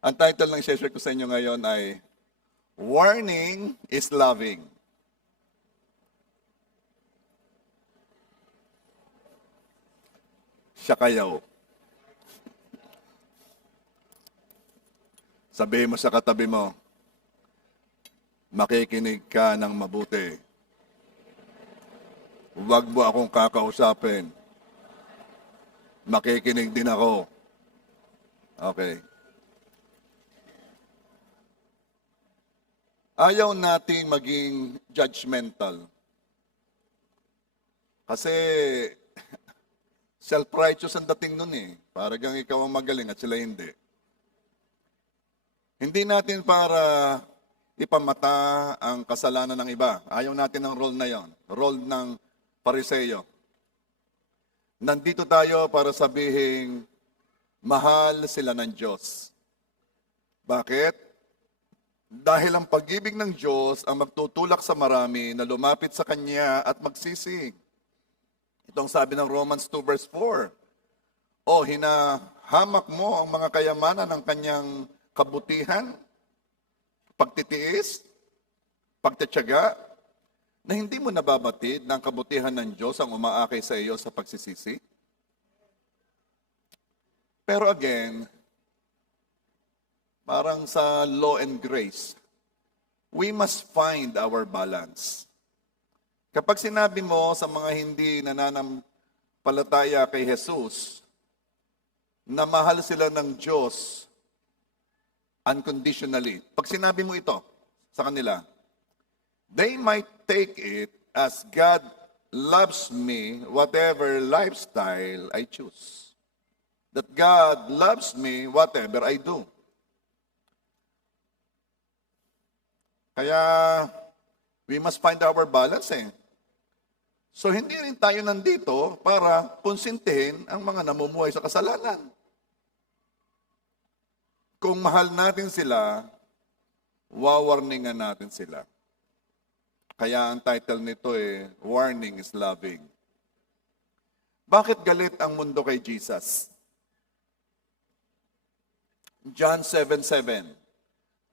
Ang title ng share ko sa inyo ngayon ay Warning is Loving. Siya kayaw. Sabihin mo sa katabi mo, makikinig ka ng mabuti. Huwag mo akong kakausapin. Makikinig din ako. Okay. Ayaw nating maging judgmental. Kasi self-righteous ang dating nun eh. Parang ikaw ang magaling at sila hindi. Hindi natin para ipamata ang kasalanan ng iba. Ayaw natin ng role na yon, role ng Pariseo. Nandito tayo para sabihin, mahal sila ng Diyos. Bakit? Dahil ang pag-ibig ng Diyos ang magtutulak sa marami na lumapit sa Kanya at magsisi. Itong sabi ng Romans 2 verse 4. O hinahamak mo ang mga kayamanan ng Kanyang kabutihan, pagtitiis, pagtatyaga, na hindi mo nababatid ng kabutihan ng Diyos ang umaakay sa iyo sa pagsisisi? Pero again, parang sa law and grace, we must find our balance. Kapag sinabi mo sa mga hindi nananampalataya kay Jesus na mahal sila ng Diyos unconditionally, pag sinabi mo ito sa kanila, they might take it as God loves me whatever lifestyle I choose. That God loves me whatever I do. Kaya, we must find our balance eh. So, hindi rin tayo nandito para konsintihin ang mga namumuhay sa kasalanan. Kung mahal natin sila, wawarningan natin sila. Kaya ang title nito eh, Warning is Loving. Bakit galit ang mundo kay Jesus? John 7:7.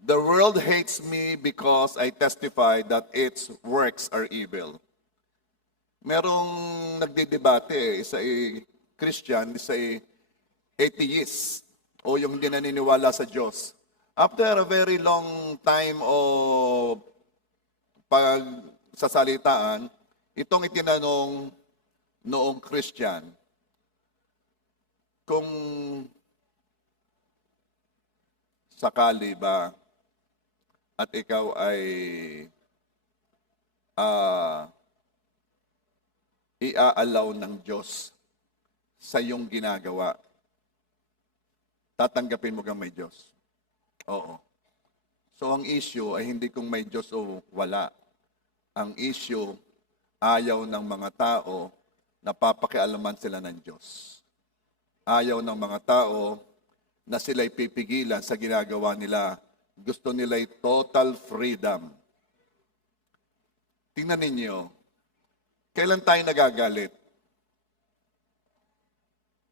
The world hates me because I testify that its works are evil. Merong nagdidebate eh, isa ay Christian, isa ay atheist, o yung hindi naniniwala sa Diyos. After a very long time o pagsasalitaan, itong itinanong noong Christian, kung sakali ba at ikaw ay iaalaw ng Diyos sa iyong ginagawa, tatanggapin mo kang may Diyos? Oo. So ang issue ay hindi kung may Diyos o wala. Ang issue, ayaw ng mga tao na papakialaman sila ng Diyos. Ayaw ng mga tao na sila'y pipigilan sa ginagawa nila. Gusto nila'y total freedom. Tingnan ninyo, kailan tayo nagagalit?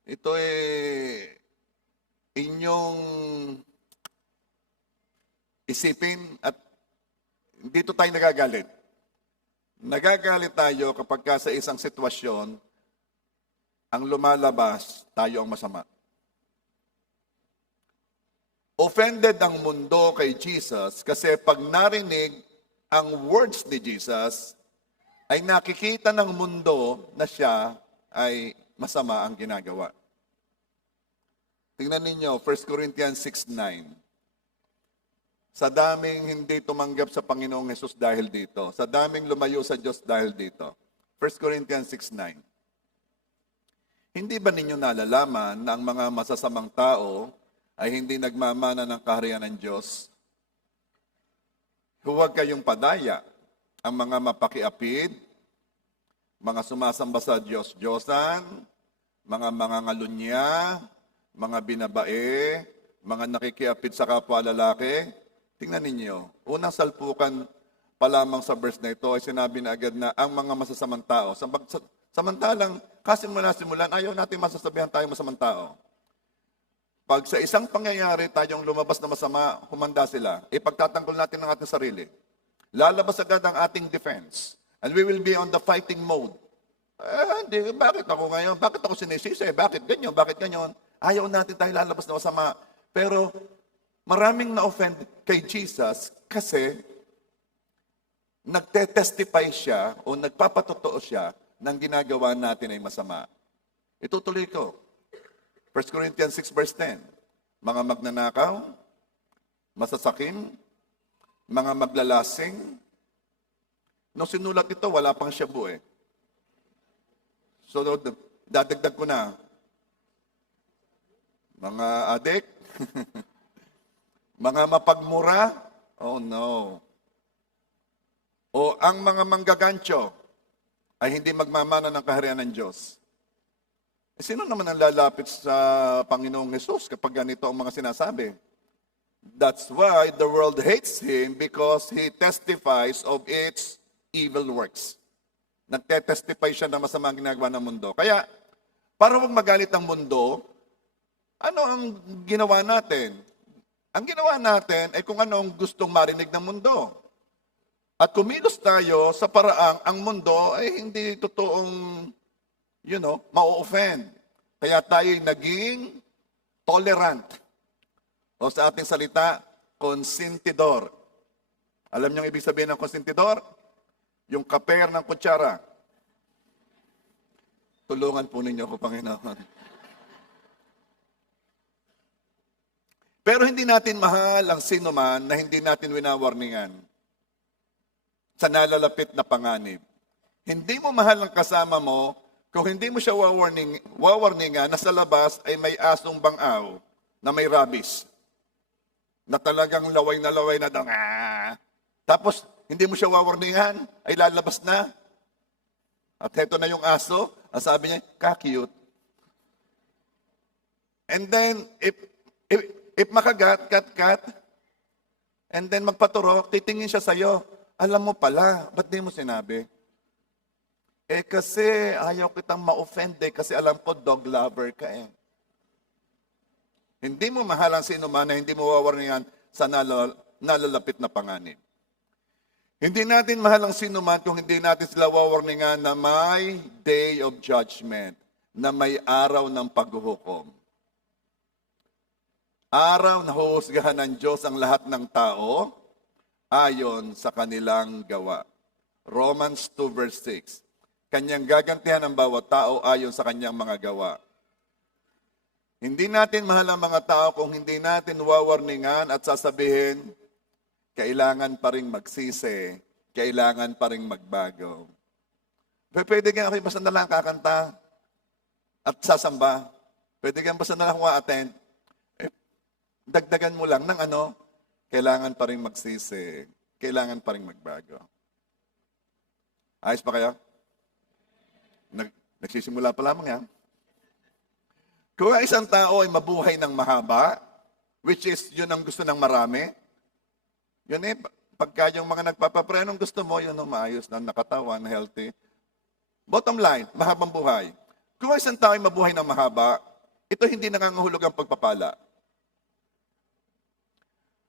Ito inyong isipin at dito tayo nagagalit. Nagagalit tayo kapag sa isang sitwasyon, ang lumalabas, tayo ang masama. Offended ang mundo kay Jesus kasi pag narinig ang words ni Jesus, ay nakikita ng mundo na siya ay masama ang ginagawa. Tingnan ninyo, 1 Corinthians 6:9. Sa daming hindi tumanggap sa Panginoong Hesus dahil dito, sa daming lumayo sa Diyos dahil dito. 1 Corinthians 6:9. Hindi ba ninyo nalalaman na ang mga masasamang tao ay hindi nagmamana ng kaharian ng Diyos? Huwag kayong padaya. Ang mga mapakiapid, mga sumasamba sa Diyos-Diyosan, mga mangangalunya, mga binabae, mga nakikiapid sa kapwa lalaki. Tingnan ninyo, unang salpukan pa lamang sa verse na ito ay sinabi na agad na ang mga masasamang tao. Samantalang, kasi mula simulan, ayaw natin masasabihan tayo masamang tao. Pag sa isang pangyayari tayong lumabas na masama, humanda sila, ipagtatanggol natin ang ating sarili. Lalabas agad ang ating defense. And we will be on the fighting mode. Hindi, bakit ako ngayon? Bakit ako sinisisi? Bakit ganyan? Bakit ganyan? Ayaw natin tayo lalabas na masama. Pero maraming na-offend kay Jesus kasi nagte-testify siya o nagpapatotoo siya ng ginagawa natin ay masama. Itutuloy ko. 1 Corinthians 6 verse 10. Mga magnanakaw, masasakim, mga maglalasing. Nung sinulat ito, wala pang Shabu eh. So, dadagdag ko na. Mga adik, mga mapagmura, oh no. O ang mga manggagancho ay hindi magmamana ng kaharian ng Diyos. Sino naman ang lalapit sa Panginoong Hesus kapag ganito ang mga sinasabi? That's why the world hates Him because He testifies of its evil works. Nagte-testify siya na masamang ginagawa ng mundo. Kaya, para huwag magalit ang mundo, ano ang ginawa natin? Ang ginawa natin ay kung ano ang gustong marinig ng mundo. At kumilos tayo sa paraang ang mundo ay hindi totoong, ma-offend. Kaya tayo naging tolerant. O sa ating salita, konsentidor. Alam niyo ang ibig sabihin ng konsentidor? Yung kaper ng kutsara. Tulungan po ninyo ako, Panginoon. Pero hindi natin mahal ang sino man na hindi natin winawarningan sa nalalapit na panganib. Hindi mo mahal ang kasama mo kung hindi mo siya wawarningan na sa labas ay may asong bangaw na may rabies. Na talagang laway na daw. Tapos, hindi mo siya wawarningan, ay lalabas na. At heto na yung aso, ang sabi niya, ka-cute. And then, if makagat, kat, and then magpaturok, titingin siya sa'yo. Alam mo pala, ba't di mo sinabi? Kasi ayaw kitang ma-offend kasi alam ko dog lover ka eh. Hindi mo mahal ang sino man na hindi mo wawarningan sa nalalapit na panganib. Hindi natin mahal ang sino man kung hindi natin sila wawarningan na may day of judgment, na may araw ng paghuhukom. Araw na huhusgahan ng Diyos ang lahat ng tao ayon sa kanilang gawa. Romans 2 verse 6. Kanyang gagantihan ang bawat tao ayon sa kanyang mga gawa. Hindi natin mahal ang mga tao kung hindi natin wawarningan at sasabihin, kailangan pa rin magsisi, kailangan pa rin magbago. Pwede kaya ako basta na lang kakanta at sasamba. Pwede kaya basta na lang attend. Dagdagan mo lang ng kailangan pa rin magsisi, kailangan pa rin magbago. Ayos pa kaya? Nagsisimula pa lamang yan. Kung ang isang tao ay mabuhay ng mahaba, which is yun ang gusto ng marami, yun pagka yung mga nagpapapray, anong gusto mo, yun maayos na nakatawan, healthy. Bottom line, mahabang buhay. Kung ang isang tao ay mabuhay ng mahaba, ito hindi nangangahulog ang pagpapala.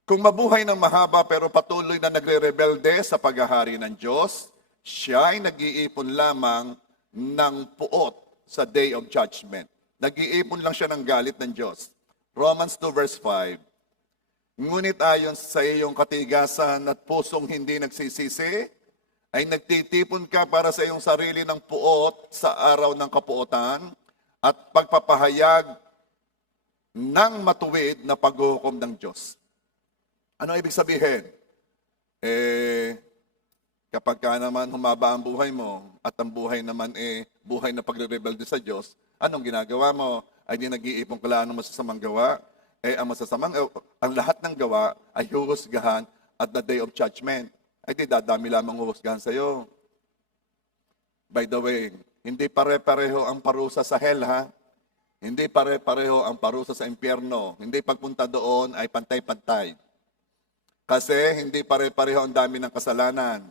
Kung mabuhay ng mahaba pero patuloy na nagre-rebelde sa paghahari ng Diyos, siya ay nag-iipon lamang ng puot sa day of judgment. Nag-iipon lang siya ng galit ng Diyos. Romans 2 verse 5. Ngunit ayon sa iyong katigasan at pusong hindi nagsisisi, ay nagtitipon ka para sa iyong sarili ng puot sa araw ng kapuotan at pagpapahayag ng matuwid na paghuhukom ng Diyos. Ano ibig sabihin? Kapag ka naman humaba ang buhay mo at ang buhay naman buhay na pagre-rebelde sa Diyos, anong ginagawa mo? Ay di nag-iipon ka lang ng masasamang gawa. Ang lahat ng gawa ay huhusgahan at the day of judgment. Ay di dadami lamang huhusgahan sa iyo. By the way, hindi pare-pareho ang parusa sa hell ha. Hindi pare-pareho ang parusa sa impyerno. Hindi pagpunta doon ay pantay-pantay. Kasi hindi pare-pareho ang dami ng kasalanan.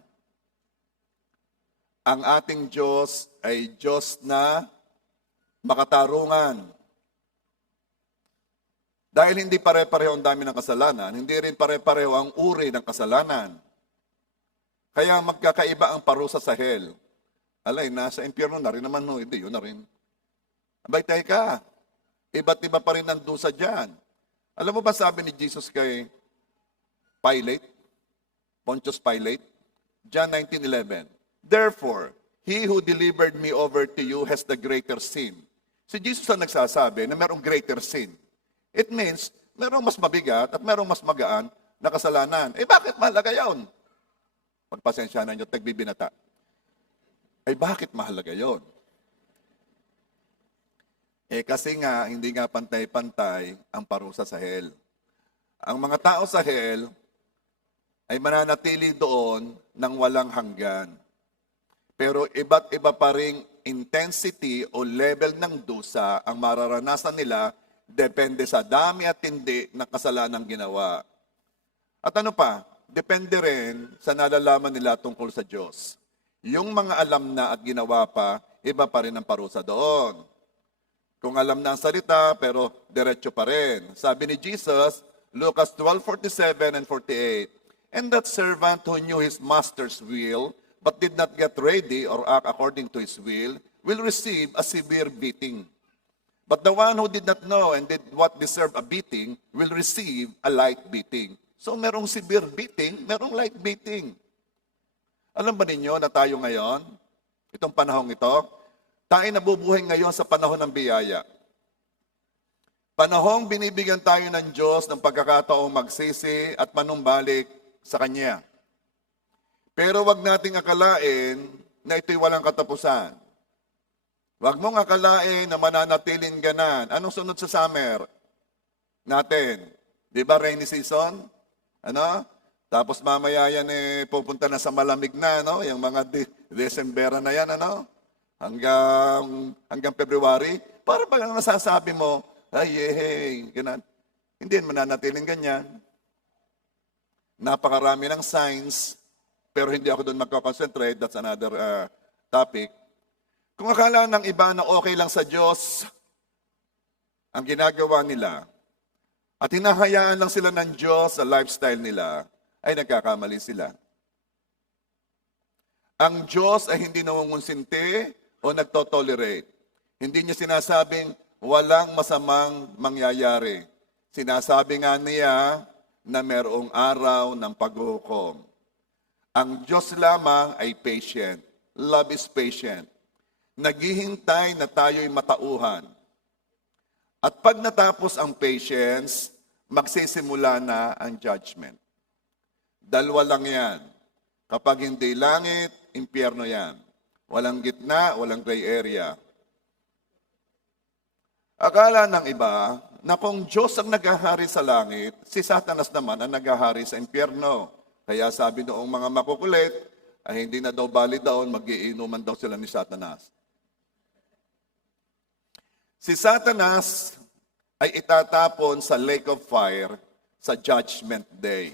Ang ating Diyos ay Diyos na makatarungan. Dahil hindi pare-pareho ang dami ng kasalanan, hindi rin pare-pareho ang uri ng kasalanan. Kaya magkakaiba ang parusa sa hell. Alay, nasa impyerno na rin naman, no? Hindi, yun na rin. Abay, teka, iba't iba pa rin ang dusa dyan. Alam mo ba sabi ni Jesus kay Pilate, Pontius Pilate? John 19:11. Therefore, he who delivered me over to you has the greater sin. Si Jesus ang nagsasabi na merong greater sin. It means, merong mas mabigat at merong mas magaan na kasalanan. Bakit mahalaga yun? Pagpasensyahan nyo, tagbibinata. Bakit mahalaga yun? Kasi nga, hindi nga pantay-pantay ang parusa sa hell. Ang mga tao sa hell ay mananatili doon ng walang hanggan. Pero iba't iba pa ring intensity o level ng dusa ang mararanasan nila depende sa dami at tindi ng kasalanang ginawa. At ano pa? Depende rin sa nalalaman nila tungkol sa Diyos. Yung mga alam na at ginawa pa, iba pa rin ang parusa doon. Kung alam na ang salita, pero diretso pa rin. Sabi ni Jesus, Lucas 12:47 and 48, and that servant who knew his master's will, but did not get ready or act according to his will receive a severe beating. But the one who did not know and did what deserved a beating will receive a light beating. So merong severe beating, merong light beating. Alam ba ninyo na tayo ngayon, itong panahong ito, tayo nabubuhay ngayon sa panahon ng biyaya. Panahong binibigyan tayo ng Diyos ng pagkakataong magsisi at manumbalik sa Kanya. Pero wag nating akalain na ito'y walang katapusan. Wag mong akalain na mananatiling ganan. Anong sunod sa summer natin? Di ba rainy season? Ano? Tapos mamaya yan pupunta na sa malamig na, no? Yung mga Decembera na yan, ano? Hanggang February. Para ba nasasabi mo, hey, ganan. Hindi mananatiling ganyan. Napakarami ng signs, pero hindi ako doon magkakonsentrate. That's another topic. Kung akala ng iba na okay lang sa Diyos ang ginagawa nila, at hinahayaan lang sila ng Diyos sa lifestyle nila, ay nagkakamali sila. Ang Diyos ay hindi nangungunsinti o nagtotolerate. Hindi niya sinasabing walang masamang mangyayari. Sinasabi nga niya na mayroong araw ng paghukom. Ang Diyos lamang ay patient. Love is patient. Naghihintay na tayo'y matauhan. At pag natapos ang patience, magsisimula na ang judgment. Dalawa lang yan. Kapag hindi langit, impyerno yan. Walang gitna, walang gray area. Akala ng iba na kung Diyos ang naghahari sa langit, si Satanas naman ang naghahari sa impyerno. Kaya sabi noong mga makukulit, ay hindi na daw valid daw, mag-iinuman daw sila ni Satanas. Si Satanas ay itatapon sa lake of fire sa judgment day.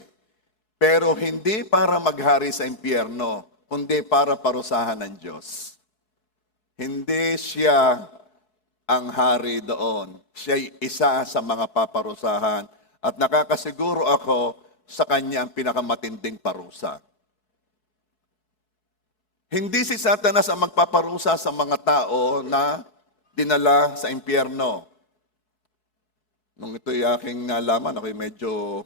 Pero hindi para maghari sa impyerno, kundi para parusahan ng Diyos. Hindi siya ang hari doon. Siya'y isa sa mga paparusahan. At nakakasiguro ako sa kanya ang pinakamatinding parusa. Hindi si Satanas ang magpaparusa sa mga tao na dinala sa impyerno. Nung ito'y aking nalaman, ako'y medyo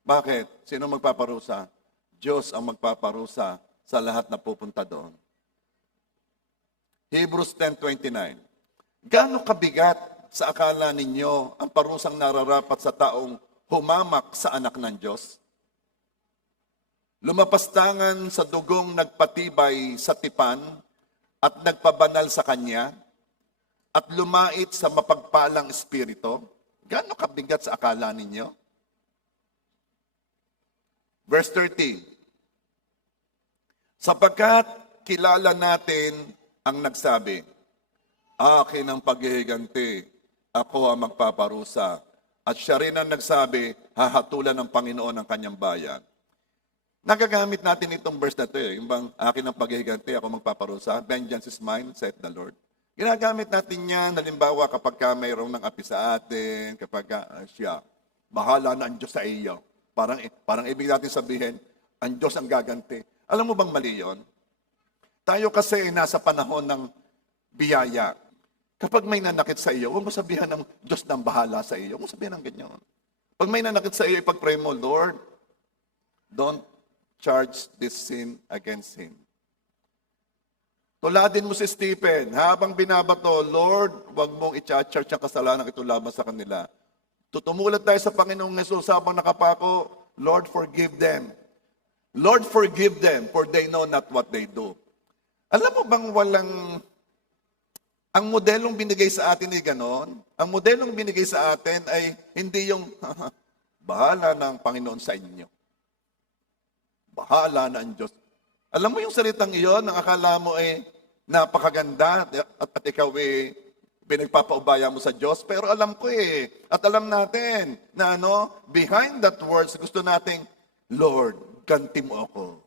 Bakit? Sino magpaparusa? Diyos ang magpaparusa sa lahat na pupunta doon. Hebrews 10:29. Gaano kabigat sa akala ninyo ang parusang nararapat sa taong humamak sa anak ng Diyos? Lumapastangan sa dugong nagpatibay sa tipan at nagpabanal sa Kanya at lumait sa mapagpalang espiritu. Gaano kabigat sa akala ninyo? Verse 30. Sapagkat kilala natin ang nagsabi, akin ang paghihiganti, ako ang magpaparusa. At siya rin ang nagsabi, hahatulan ng Panginoon ang kanyang bayan. Nagagamit natin itong verse na ito yung bang akin ang paghihiganti, ako magpaparusa. Vengeance is mine, saith the Lord. Ginagamit natin yan, halimbawa kapag mayroong ng api sa atin, kapag siya, bahala na ang Diyos sa iyo. Parang ibig natin sabihin, ang Diyos ang gaganti. Alam mo bang mali yun? Tayo kasi nasa panahon ng biyaya. Kapag may nanakit sa iyo, huwag mo sabihan ng Diyos na ang bahala sa iyo. Huwag mo sabihan ng ganyan. Pag may nanakit sa iyo, ipag-pray mo, Lord, don't charge this sin against him. Tuladin mo si Stephen, habang binabato, Lord, huwag mong i-charge ang kasalanan ito laban sa kanila. Tutumulat tayo sa Panginoong Hesus habang nakapako, Lord, forgive them. Lord, forgive them, for they know not what they do. Alam mo bang ang modelong binigay sa atin ay ganon? Ang modelong binigay sa atin ay hindi yung, bahala na ang Panginoon sa inyo. Bahala na ang Diyos. Alam mo yung salitang iyon, ang akala mo ay napakaganda at ikaw ay pinagpapaubaya mo sa Diyos. Pero alam ko at alam natin na behind that words, gusto nating, Lord, ganti mo ako.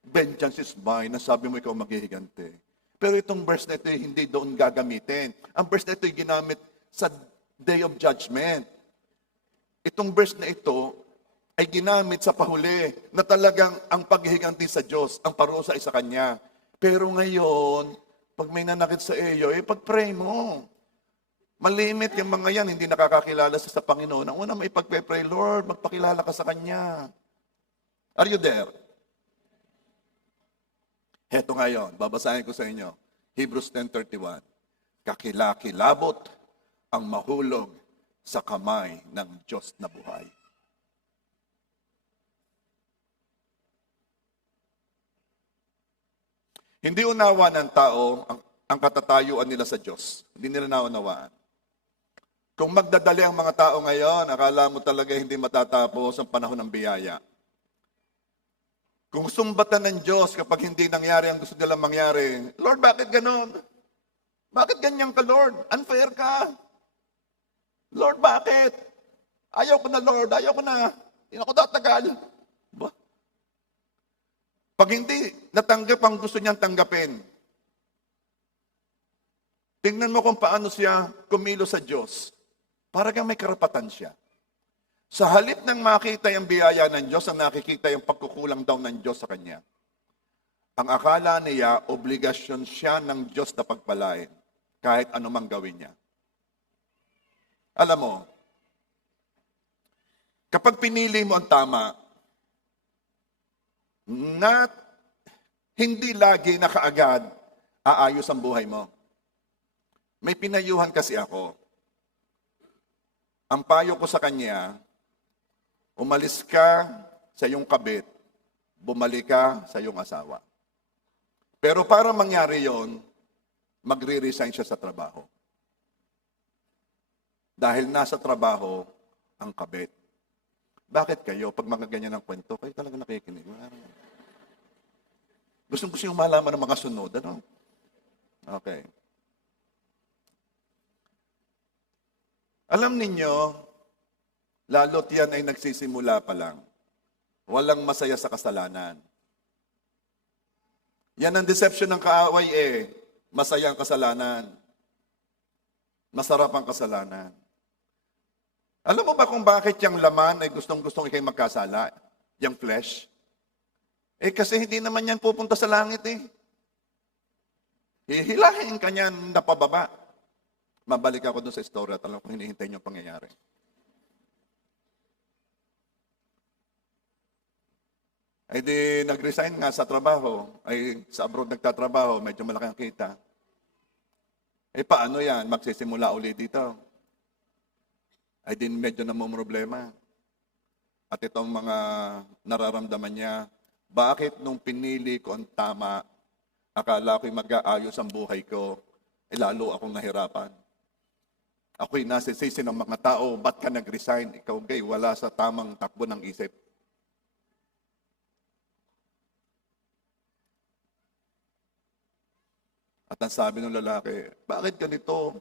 Vengeance is mine. Nasabi mo ikaw maghihiganti. Pero itong verse na ito hindi doon gagamitin. Ang verse na ito ay ginamit sa Day of Judgment. Itong verse na ito ay ginamit sa pahuli na talagang ang paghihiganti sa Diyos, ang parusa ay sa Kanya. Pero ngayon, pag may nanakit sa iyo, pag-pray mo. Malimit yung mga yan, hindi nakakakilala sa Panginoon. Ang una, may pag-pray, Lord, magpakilala ka sa Kanya. Are you there? Heto ngayon, babasahin ko sa inyo. Hebrews 10:31. Kakilakilabot ang mahulog sa kamay ng Diyos na buhay. Hindi unawa ng tao ang katatayuan nila sa Diyos. Hindi nila naunawaan. Kung magdadali ang mga tao ngayon, akala mo talaga hindi matatapos ang panahon ng biyaya. Kung sumbatan ng Diyos kapag hindi nangyari ang gusto nilang mangyari, Lord, bakit ganon? Bakit ganyan ka, Lord? Unfair ka. Lord, bakit? Ayaw ko na, Lord. Ayaw ko na. Hindi ako tatagal. Ba? Pag hindi natanggap ang gusto niyang tanggapin, tingnan mo kung paano siya kumilos sa Diyos. Para kang may karapatan siya. Sa halip ng makita yung biyaya ng Diyos, ang nakikita yung pagkukulang daw ng Diyos sa Kanya. Ang akala niya, obligasyon siya ng Diyos na pagpalain, kahit anumang gawin niya. Alam mo, kapag pinili mo ang tama, na hindi lagi na kaagad aayos ang buhay mo. May pinayuhan kasi ako. Ang payo ko sa kanya, umalis ka sa iyong kabit, bumalik ka sa iyong asawa. Pero para mangyari yon, magre-resign siya sa trabaho. Dahil nasa trabaho ang kabit. Bakit kayo, pag mga ganyan ang kwento, kayo talaga nakikinig? Gusto yung malaman ng mga sunod, ano? Okay. Alam ninyo, lalo't yan ay nagsisimula pa lang. Walang masaya sa kasalanan. Yan ang deception ng kaaway masaya ang kasalanan. Masarap ang kasalanan. Alam mo ba kung bakit yung laman ay gustong-gustong ikay magkasala? Yung flesh? Kasi hindi naman yan pupunta sa langit Hihilahin ka niyan na pababa. Mabalik ako doon sa istorya at alam kung hinihintay niyo ang pangyayari. Ay di nag-resign nga sa trabaho, ay sa abroad nagtatrabaho, medyo malaki ang kita. Paano yan? Magsisimula ulit dito. Ay din medyo namumroblema. At itong mga nararamdaman niya, bakit nung pinili ko ang tama, akala ko'y mag-aayos ang buhay ko, lalo akong nahirapan. Ako'y nasisisi ng mga tao, ba't ka nag-resign? Ikaw gay, wala sa tamang takbo ng isip. At ang sabi ng lalaki, bakit ganito?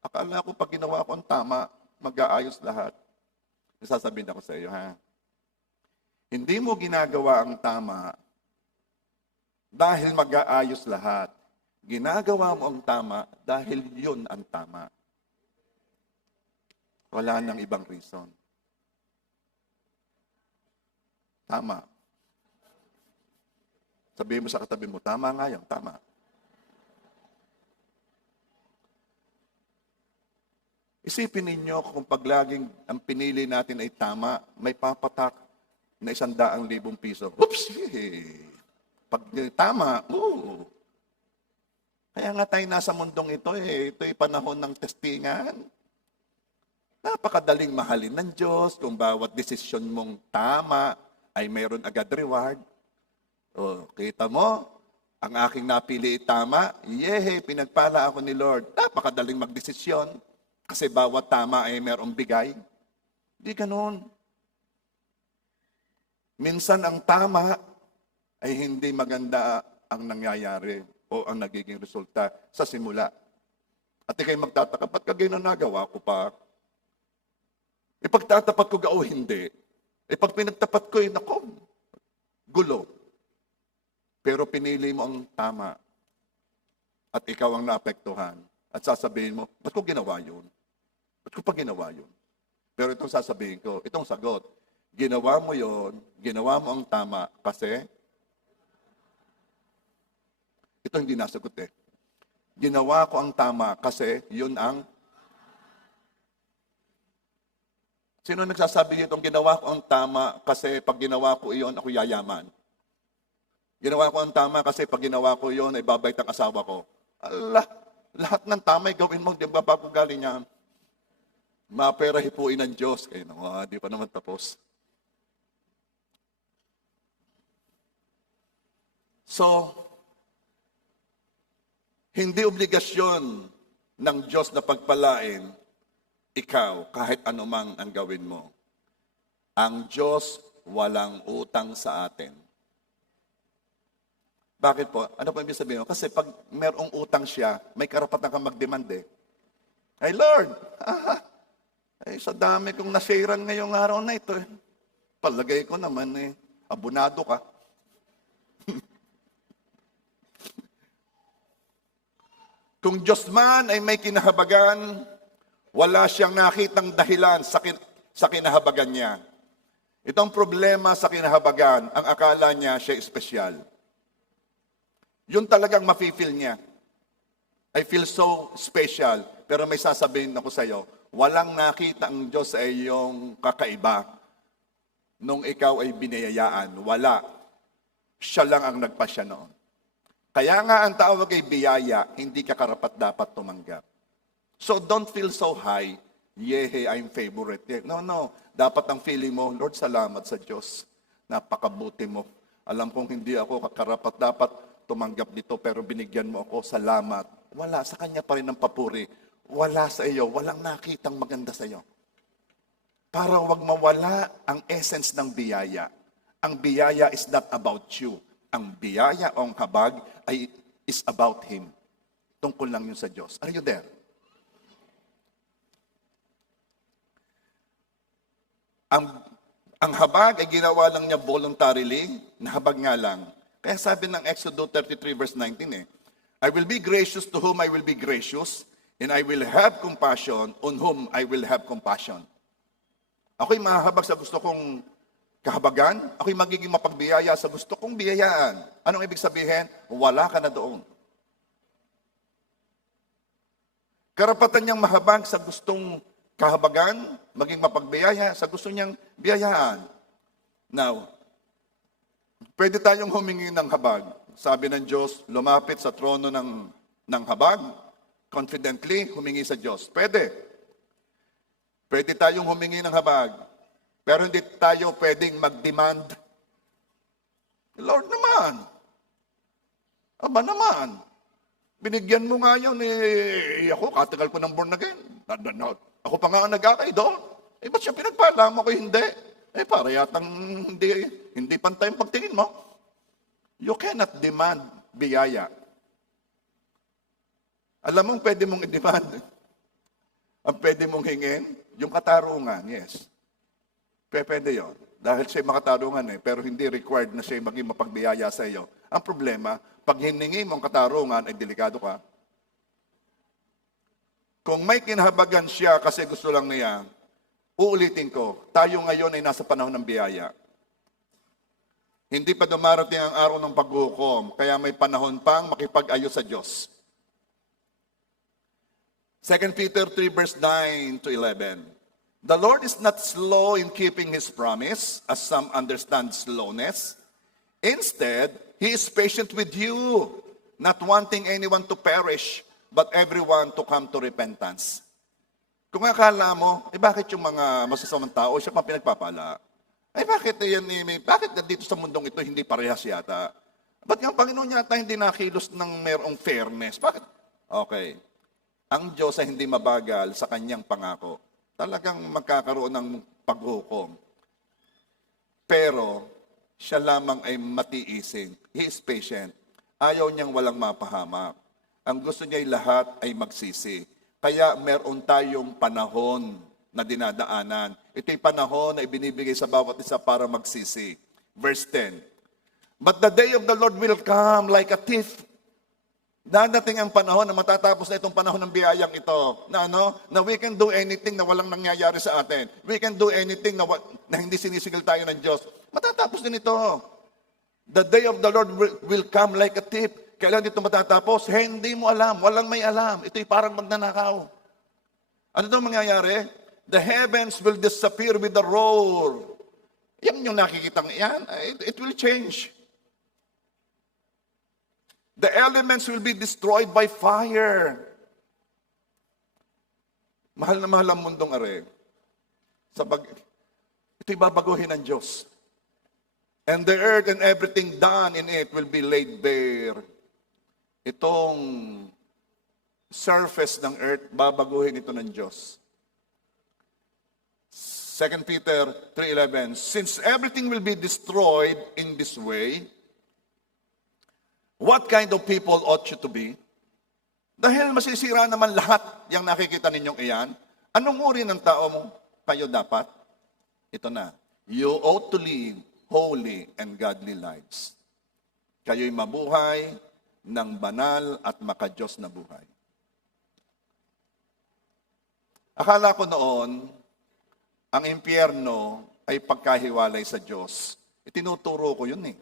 Akala ko pag ginawa ko ang tama, mag-aayos lahat. Sasabihin ako sa iyo, Hindi mo ginagawa ang tama dahil mag-aayos lahat. Ginagawa mo ang tama dahil yun ang tama. Wala nang ibang reason. Tama. Sabihin mo sa katabi mo, tama nga yan, tama. Isipin ninyo kung pag laging ang pinili natin ay tama, may papatak na 100,000 piso. Oops! Pag tama, Kaya nga tayo nasa mundong ito ito'y panahon ng testingan. Napakadaling mahalin ng Diyos kung bawat desisyon mong tama ay mayroon agad reward. O, kita mo, ang aking napili tama, pinagpala ako ni Lord. Napakadaling magdesisyon kasi bawat tama ay mayroong bigay. Di ganun. Minsan ang tama ay hindi maganda ang nangyayari o ang nagiging resulta sa simula. At ikay magtataka, ba't ka ginanagawa ko pa? Ipagtatapat ko o hindi? Pag pinagtapat ko, nako, gulo. Pero pinili mo ang tama at ikaw ang naapektuhan at sasabihin mo, ba't ko ginawa yun? Ba't ko pa ginawa yun? Pero itong sasabihin ko, itong sagot, ginawa mo yun, ginawa mo ang tama kasi, ito hindi nasagot Ginawa ko ang tama kasi yun ang, sino nagsasabi itong ginawa ko ang tama kasi pag ginawa ko iyon, ako yayaman? Ginawa ko ang tama kasi pag ginawa ko iyon, ay babait ang asawa ko. Lahat ng tama ay gawin mo, di ba bago galing niya? Mapera hipuin ng Diyos. Kaya di pa naman tapos. So, hindi obligasyon ng Diyos na pagpalain ikaw kahit anumang ang gawin mo. Ang Diyos walang utang sa atin. Bakit po? Ano po ibig sabihin mo? Kasi pag mayroong utang siya, may karapatan kang mag-demand Ay Lord, sa dami kong nasiran ngayong araw na ito. Palagay ko naman abunado ka. Kung Diyos man ay may kinahabagan, wala siyang nakitang dahilan sa kinahabagan niya. Itong problema sa kinahabagan, ang akala niya siya espesyal. Yun talagang mafe-feel niya. I feel so special. Pero may sasabihin ako sa iyo, walang nakita ang Diyos sa iyong kakaiba nung ikaw ay biniyayaan. Wala. Siya lang ang nagpasya noon. Kaya nga ang tawag ay biyaya, hindi ka karapat dapat tumanggap. So don't feel so high, I'm favorite. No. Dapat ang feeling mo, Lord, salamat sa Diyos. Napakabuti mo. Alam kong hindi ako karapat dapat tumanggap dito, pero binigyan mo ako, salamat. Wala, sa Kanya pa rin ang papuri. Wala sa iyo, walang nakitang maganda sa iyo. Para wag mawala ang essence ng biyaya. Ang biyaya is not about you. Ang biyaya o ang habag is about Him. Tungkol lang yun sa Diyos. Are you there? Ang habag ay ginawa lang niya voluntarily, nahabag nga lang. Kaya sabi ng Exodus 33 verse 19 I will be gracious to whom I will be gracious, and I will have compassion on whom I will have compassion. Ako'y mahahabag sa gusto kong kahabagan, ako'y magiging mapagbiyaya sa gusto kong biyayaan. Anong ibig sabihin? Wala ka na doon. Karapatan niyang mahabag sa gustong kahabagan, maging mapagbiyaya sa gusto niyang biyayaan. Now, pwede tayong humingi ng habag. Sabi ng Diyos, lumapit sa trono ng habag, confidently humingi sa Diyos. Pwede. Pwede tayong humingi ng habag. Pero hindi tayo pwedeng mag-demand. Lord naman. Aba naman. Binigyan mo nga yun ako, katagal ko ng born again. Ako pa nga ang nag-akay doon. Ba't siya pinagpala mo ko hindi? Para yatang hindi pantay ang pagtingin mo. You cannot demand biyaya. Alam mong pwede mong i-demand. Ang pwede mong hingin, yung katarungan, yes. Pwede yun. Dahil siya makatarungan pero hindi required na siya maging mapagbiyaya sa iyo. Ang problema, pag hiningi mo ang katarungan, ay delikado ka. Kung may kinahabagan siya kasi gusto lang niya, uulitin ko, tayo ngayon ay nasa panahon ng biyaya. Hindi pa dumarating ang araw ng paghukom, kaya may panahon pang makipag-ayos sa Diyos. 2 Peter 3 verse 9 to 11. The Lord is not slow in keeping His promise, as some understand slowness. Instead, He is patient with you, not wanting anyone to perish, but everyone to come to repentance. Kung akala mo, bakit yung mga masasamang tao, siya pa pinagpapala? Bakit dito sa mundong ito hindi parehas yata? Ba't ang Panginoon yata hindi nakilos ng mayroong fairness? Bakit? Okay. Ang Diyos ay hindi mabagal sa kanyang pangako. Talagang magkakaroon ng paghukom. Pero, siya lamang ay matiising. He is patient. Ayaw niyang walang mapahamak. Ang gusto niya ay lahat ay magsisi. Kaya meron tayong panahon na dinadaanan. Ito'y panahon na ibinibigay sa bawat isa para magsisi. Verse 10. But the day of the Lord will come like a thief. Dadating ang panahon na matatapos na itong panahon ng biyayang ito. Na we can do anything na walang nangyayari sa atin. We can do anything na hindi sinisigil tayo ng Diyos. Matatapos din ito. The day of the Lord will come like a thief. Kailan dito matatapos? Hindi mo alam. Walang may alam. Ito'y parang magnanakaw. Ano daw mangyayari? The heavens will disappear with a roar. Yan yung nakikita yan. It will change. The elements will be destroyed by fire. Mahal na mahal ang mundong are. Ito'y babaguhin ng Diyos. And the earth and everything done in it will be laid bare. Itong surface ng earth, babaguhin ito ng Diyos. 2 Peter 3:11, since everything will be destroyed in this way, what kind of people ought you to be? Dahil masisira naman lahat yung nakikita ninyong iyan, anong uri ng tao mo kayo dapat? Ito na, you ought to live holy and godly lives. Kayo'y mabuhay ng banal at makadiyos na buhay. Akala ko noon, ang impyerno ay pagkahiwalay sa Diyos. Itinuturo ko yun eh.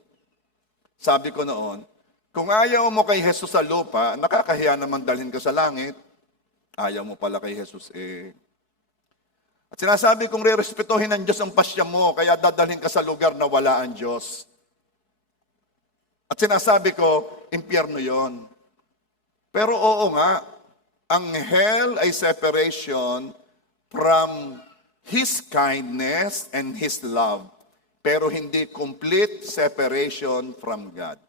Sabi ko noon, kung ayaw mo kay Jesus sa lupa, nakakahiya naman dalhin ka sa langit. Ayaw mo pala kay Jesus eh. At sinasabi kong re-respetuhin ng Diyos ang pasya mo, kaya dadalhin ka sa lugar na wala ang Diyos. At sinasabi ko, impyerno yon. Pero oo nga, ang hell ay separation from His kindness and His love. Pero hindi complete separation from God.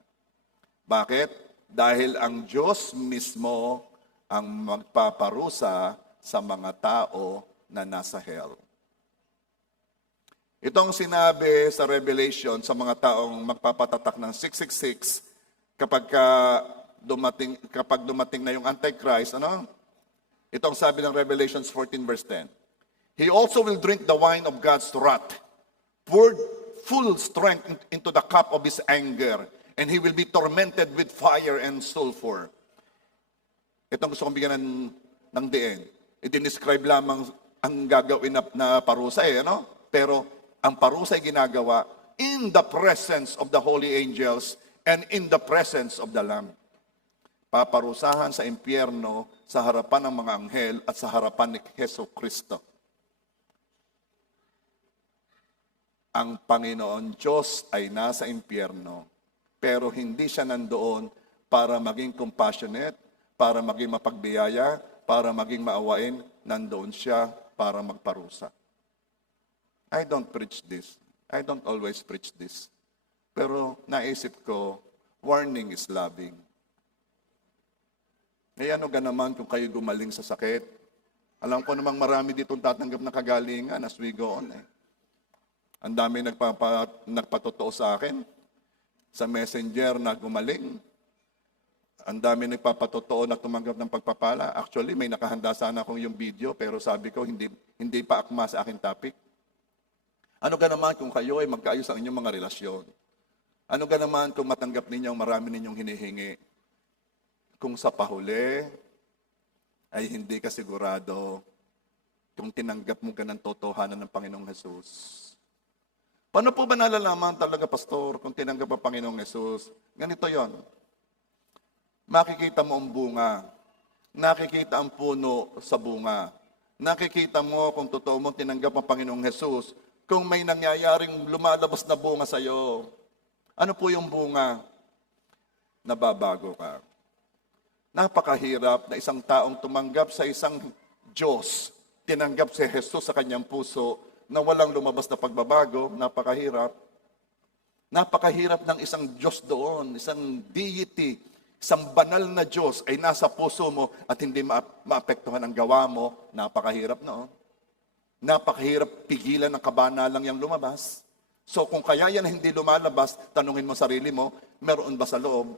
Bakit? Dahil ang Diyos mismo ang magpaparusa sa mga tao na nasa hell. Itong sinabi sa Revelation sa mga taong magpapatatak ng 666 kapag dumating na yung Antichrist, Itong sabi ng Revelation 14 verse 10. He also will drink the wine of God's wrath, poured full strength into the cup of His anger, and he will be tormented with fire and sulfur. Itong gusto kong bigyan ng diin. I-describe lamang ang gagawin na parusa Pero ang parusa ay ginagawa in the presence of the holy angels and in the presence of the Lamb. Paparusahan sa impyerno sa harapan ng mga anghel at sa harapan ni Hesus Kristo. Ang Panginoon Diyos ay nasa impyerno, pero hindi siya nandoon para maging compassionate, para maging mapagbiyaya, para maging maawain. Nandoon siya para magparusa. I don't preach this. I don't always preach this. Pero naisip ko, warning is loving. Ano naman kung kayo gumaling sa sakit? Alam ko namang marami ditong tatanggap na kagalingan as we go on. Ang dami nagpatotoo sa akin. Sa messenger na gumaling. Ang dami nagpapatotoo na tumanggap ng pagpapala. Actually, may nakahanda sana akong yung video, pero sabi ko, hindi pa akma sa aking topic. Ano naman kung kayo ay magkaayos ang inyong mga relasyon? Ano ka naman kung matanggap ninyo ang marami ninyong hinihingi? Kung sa pahuli ay hindi ka sigurado kung tinanggap mo ka ng totohanan ng Panginoong Hesus. Paano po ba nalalaman talaga, Pastor, kung tinanggap ang Panginoong Hesus? Ganito yon. Makikita mo ang bunga. Nakikita ang puno sa bunga. Nakikita mo kung totoo mo tinanggap ang Panginoong Hesus, kung may nangyayaring lumalabas na bunga sa iyo. Ano po yung bunga? Nababago ka. Napakahirap na isang taong tumanggap sa isang Diyos, tinanggap si Jesus sa kanyang puso, na walang lumabas na pagbabago. Napakahirap. Napakahirap ng isang Diyos doon, isang deity, isang banal na Diyos ay nasa puso mo at hindi maapektuhan ang gawa mo. Napakahirap noon. Napakahirap pigilan ng kabanalang yang lumabas. So kung kaya yan hindi lumalabas, tanungin mo sarili mo, meron ba sa loob?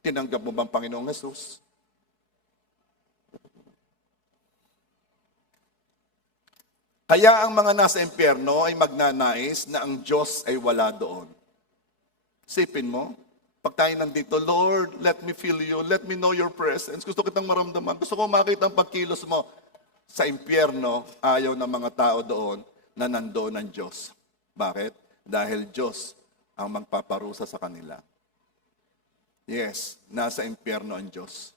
Tinanggap mo bang Panginoong Hesus? Kaya ang mga nasa impyerno ay magnanais na ang Diyos ay wala doon. Sipin mo, pag tayo nandito, Lord, let me feel you, let me know your presence. Gusto kitang maramdaman, gusto ko makita ang pagkilos mo. Sa impyerno, ayaw ng mga tao doon na nandoon ang Diyos. Bakit? Dahil Diyos ang magpaparusa sa kanila. Yes, nasa impyerno ang Diyos.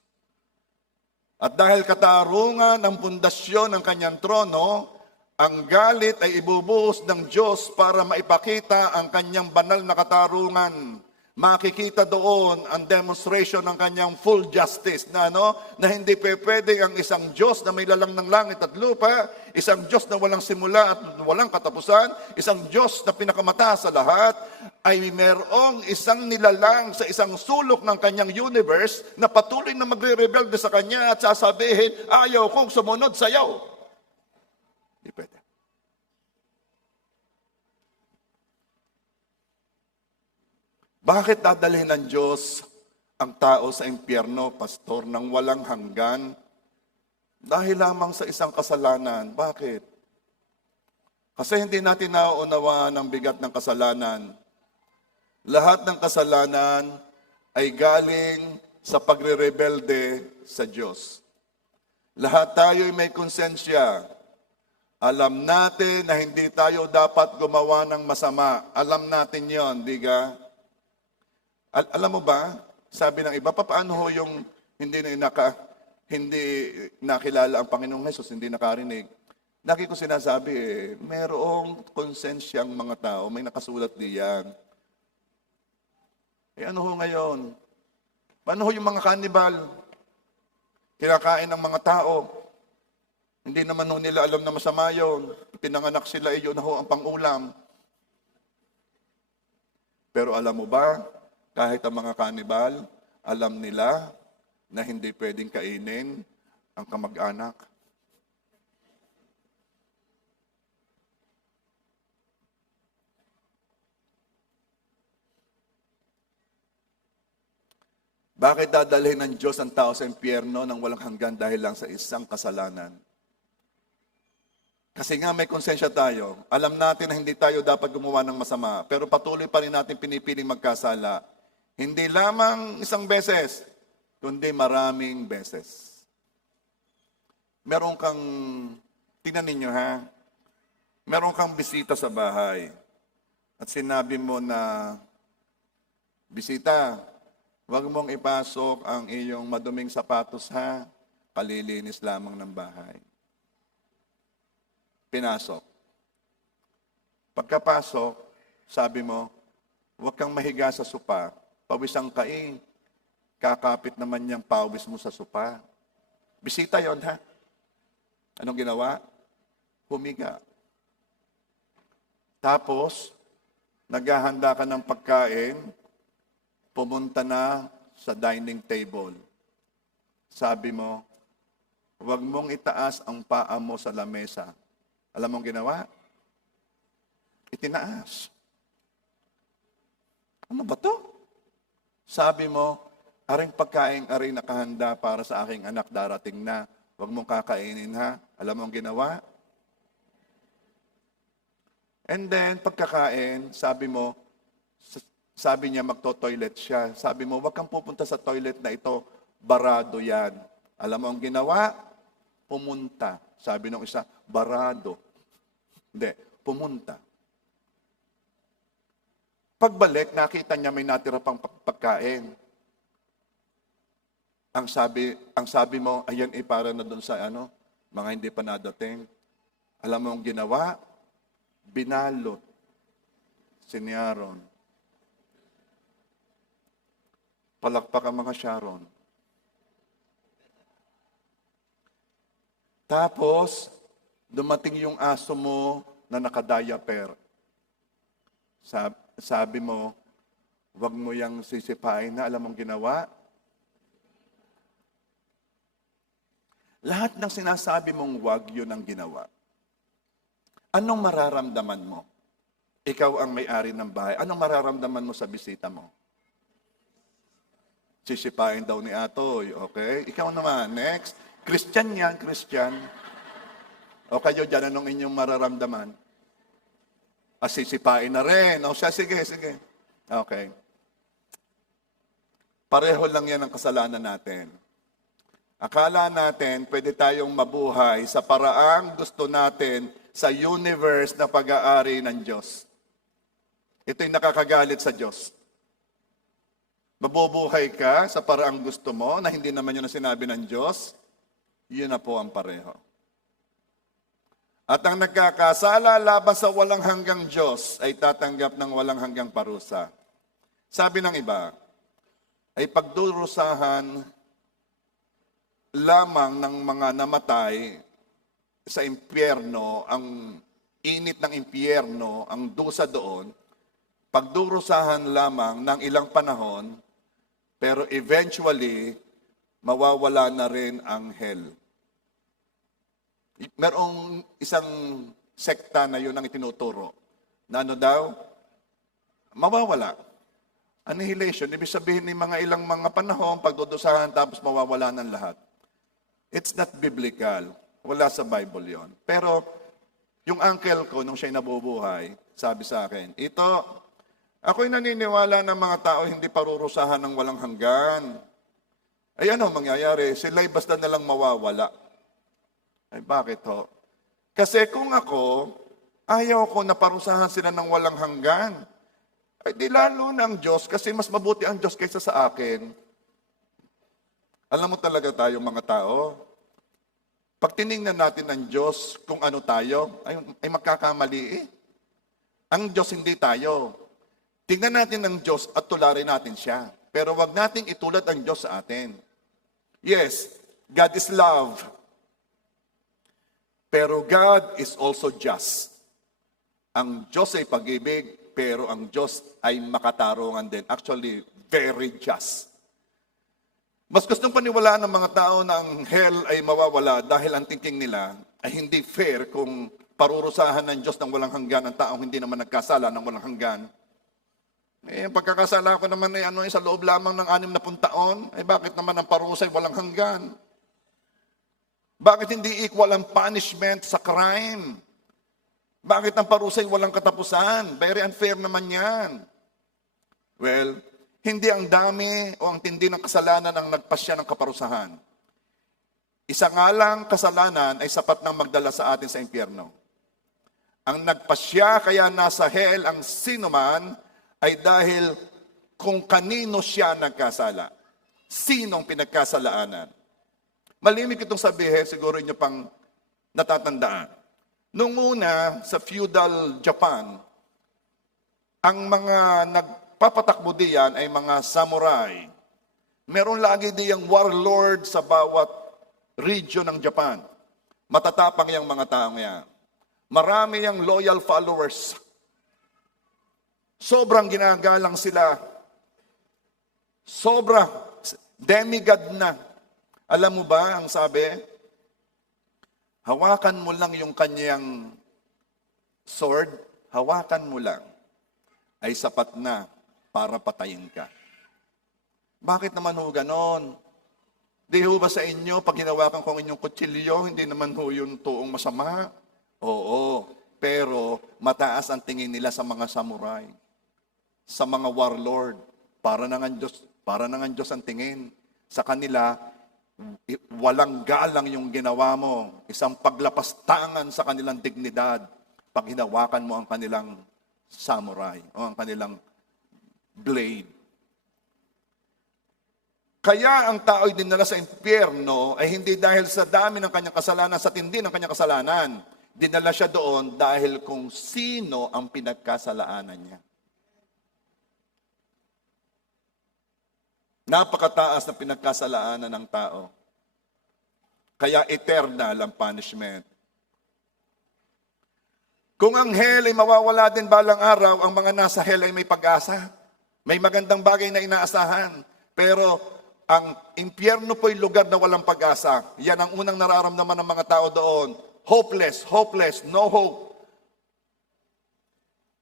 At dahil katarungan ang pundasyon ng kanyang trono, ang galit ay ibubuhos ng Diyos para maipakita ang kanyang banal na katarungan. Makikita doon ang demonstration ng kanyang full justice na na hindi pwede ang isang Diyos na may lalang ng langit at lupa, isang Diyos na walang simula at walang katapusan, isang Diyos na pinakamataas sa lahat, ay mayroong isang nilalang sa isang sulok ng kanyang universe na patuloy na magre-rebelde sa kanya at sasabihin, ayaw kong sumunod sa iyo. Hindi pwede. Bakit dadalhin ng Diyos ang tao sa impyerno, Pastor, nang walang hanggan? Dahil lamang sa isang kasalanan. Bakit? Kasi hindi natin nauunawaan ang bigat ng kasalanan. Lahat ng kasalanan ay galing sa pagre-rebelde sa Diyos. Lahat tayo ay may konsensya. Alam natin na hindi tayo dapat gumawa ng masama. Alam natin yon, di ka? Alam mo ba, sabi ng iba, paano ho yung hindi nakilala ang Panginoong Hesus, hindi nakarinig? Lagi ko sinasabi, merong konsensyang mga tao, may nakasulat diyan. Ano ho ngayon? Paano ho yung mga kanibal? Kinakain ng mga tao. Hindi naman ho nila alam na masama yun. Pinanganak sila, yun ho ang pangulam. Pero alam mo ba, kahit ang mga kanibal, alam nila na hindi pwedeng kainin ang kamag-anak. Bakit dadalhin ng Diyos ang tao sa impyerno nang walang hanggan dahil lang sa isang kasalanan? Kasi nga may konsensya tayo. Alam natin na hindi tayo dapat gumawa ng masama, pero patuloy pa rin natin pinipiling magkasala. Hindi lamang isang beses, kundi maraming beses. Meron kang, tingnan ninyo ha, meron kang bisita sa bahay. At sinabi mo na, bisita, huwag mong ipasok ang iyong maduming sapatos ha, palilinis lamang ng bahay. Pinasok. Pagkapasok, sabi mo, huwag kang mahiga sa sopa. Pawis ang kain. Kakapit naman niyang pawis mo sa sopa. Bisita yon ha? Anong ginawa? Humiga. Tapos, naghahanda ka ng pagkain, pumunta na sa dining table. Sabi mo, huwag mong itaas ang paa mo sa lamesa. Alam mong ginawa? Itinaas. Ano ba to? Sabi mo, aring pagkain, aring nakahanda para sa aking anak, darating na. Huwag mong kakainin ha. Alam mong ginawa? And then, pagkakain, sabi mo, Sabi niya, magto-toilet siya. Sabi mo, wag kang pupunta sa toilet na ito, barado yan. Alam mo ang ginawa? Pumunta. Sabi nung isa, barado. Hindi, pumunta. Pagbalik, nakita niya may natira pang pagkain. Ang sabi mo, ayan para na doon sa mga hindi pa nadating. Alam mo ang ginawa? Binalot. Sinyaron. Palakpak ang mga Sharon. Tapos, dumating yung aso mo na nakadiaper. Sabi mo, wag mo yang sisipain na. Alam mong ginawa? Lahat ng sinasabi mong wag, yun ang ginawa. Anong mararamdaman mo? Ikaw ang may-ari ng bahay. Anong mararamdaman mo sa bisita mo? Sisipain daw ni Atoy, okay? Ikaw naman, next. Christian yan, Christian. O kayo dyan, anong inyong mararamdaman? Sisipain na rin. O siya, sige. Okay. Pareho lang yan ang kasalanan natin. Akala natin, pwede tayong mabuhay sa paraang gusto natin sa universe na pag-aari ng Diyos. Ito'y nakakagalit sa Diyos. Mabubuhay ka sa paraang gusto mo na hindi naman yun ang sinabi ng Diyos, yun na po ang pareho. At ang nagkakasala laban sa walang hanggang Diyos ay tatanggap ng walang hanggang parusa. Sabi ng iba, ay pagdurusahan lamang ng mga namatay sa impyerno, ang init ng impyerno, ang dusa doon, pagdurusahan lamang ng ilang panahon, pero eventually, mawawala na rin ang hell. Merong isang sekta na yun ang itinuturo. Na ano daw? Mawawala. Annihilation. Ibig sabihin ng mga ilang mga panahon, pagdudusahan tapos mawawala ng lahat. It's not biblical. Wala sa Bible yon. Pero, yung uncle ko, nung siya'y nabubuhay, sabi sa akin, ako'y naniniwala ng mga tao hindi parurusahan ng walang hanggan. Ay ano mangyayari? Sila'y basta nalang mawawala. Ay bakit ho? Kasi kung ako, ayaw ko na parusahan sila ng walang hanggan. Ay di lalo ng Diyos kasi mas mabuti ang Diyos kaysa sa akin. Alam mo talaga tayo mga tao, pag tinignan natin ang Diyos kung ano tayo, ay magkakamali eh. Ang Diyos hindi tayo. Tingnan natin ang Diyos at tularin natin siya. Pero wag nating itulad ang Diyos sa atin. Yes, God is love. Pero God is also just. Ang Diyos ay pag-ibig, pero ang Diyos ay makatarungan din. Actually, very just. Mas gustong paniwalaan ng mga tao na ang hell ay mawawala dahil ang thinking nila ay hindi fair kung parurusahan ng Diyos ng walang hanggan ang taong hindi naman nagkasala ng walang hanggan. Ang pagkakasala ko naman ay sa loob lamang ng 60 taon, bakit naman ang parusa ay walang hanggan? Bakit hindi equal ang punishment sa crime? Bakit ang parusa ay walang katapusan? Very unfair naman yan. Well, hindi ang dami o ang tindi ng kasalanan ang nagpasya ng kaparusahan. Isa nga lang kasalanan ay sapat nang magdala sa atin sa impyerno. Ang nagpasya kaya nasa hell ang sinuman ay dahil kung kanino siya nagkasala. Sinong pinagkasalaanan? Malimit itong sabihin, siguro inyo pang natatandaan. Noong una, sa feudal Japan, ang mga nagpapatakbo diyan ay mga samurai. Meron lagi diyang warlord sa bawat region ng Japan. Matatapang yung mga taong yan. Marami yung loyal followers. Sobrang ginagalang sila. Sobra. Demigod na. Alam mo ba ang sabi? Hawakan mo lang yung kanyang sword, hawakan mo lang, ay sapat na para patayin ka. Bakit naman ho ganon? Di ho ba sa inyo, pag hinawakan ko ang inyong kutsilyo, hindi naman ho yung tuong masama? Oo, pero mataas ang tingin nila sa mga samurai. sa mga warlord. Para na nga Diyos ang tingin. Sa kanila, walang galang yung ginawa mo. Isang paglapastangan sa kanilang dignidad pag hinawakan mo ang kanilang samurai o ang kanilang blade. Kaya ang tao ay dinala sa impyerno ay hindi dahil sa dami ng kanyang kasalanan, sa tindi ng kanyang kasalanan. Dinala siya doon dahil kung sino ang pinagkasalaanan niya. Napakataas na pinagkasalaanan ng tao. Kaya eternal ang punishment. Kung ang hell ay mawawala din balang araw, ang mga nasa hell ay may pag-asa. May magandang bagay na inaasahan. Pero ang impyerno po'y lugar na walang pag-asa. Yan ang unang nararamdaman ng mga tao doon. Hopeless, hopeless, no hope.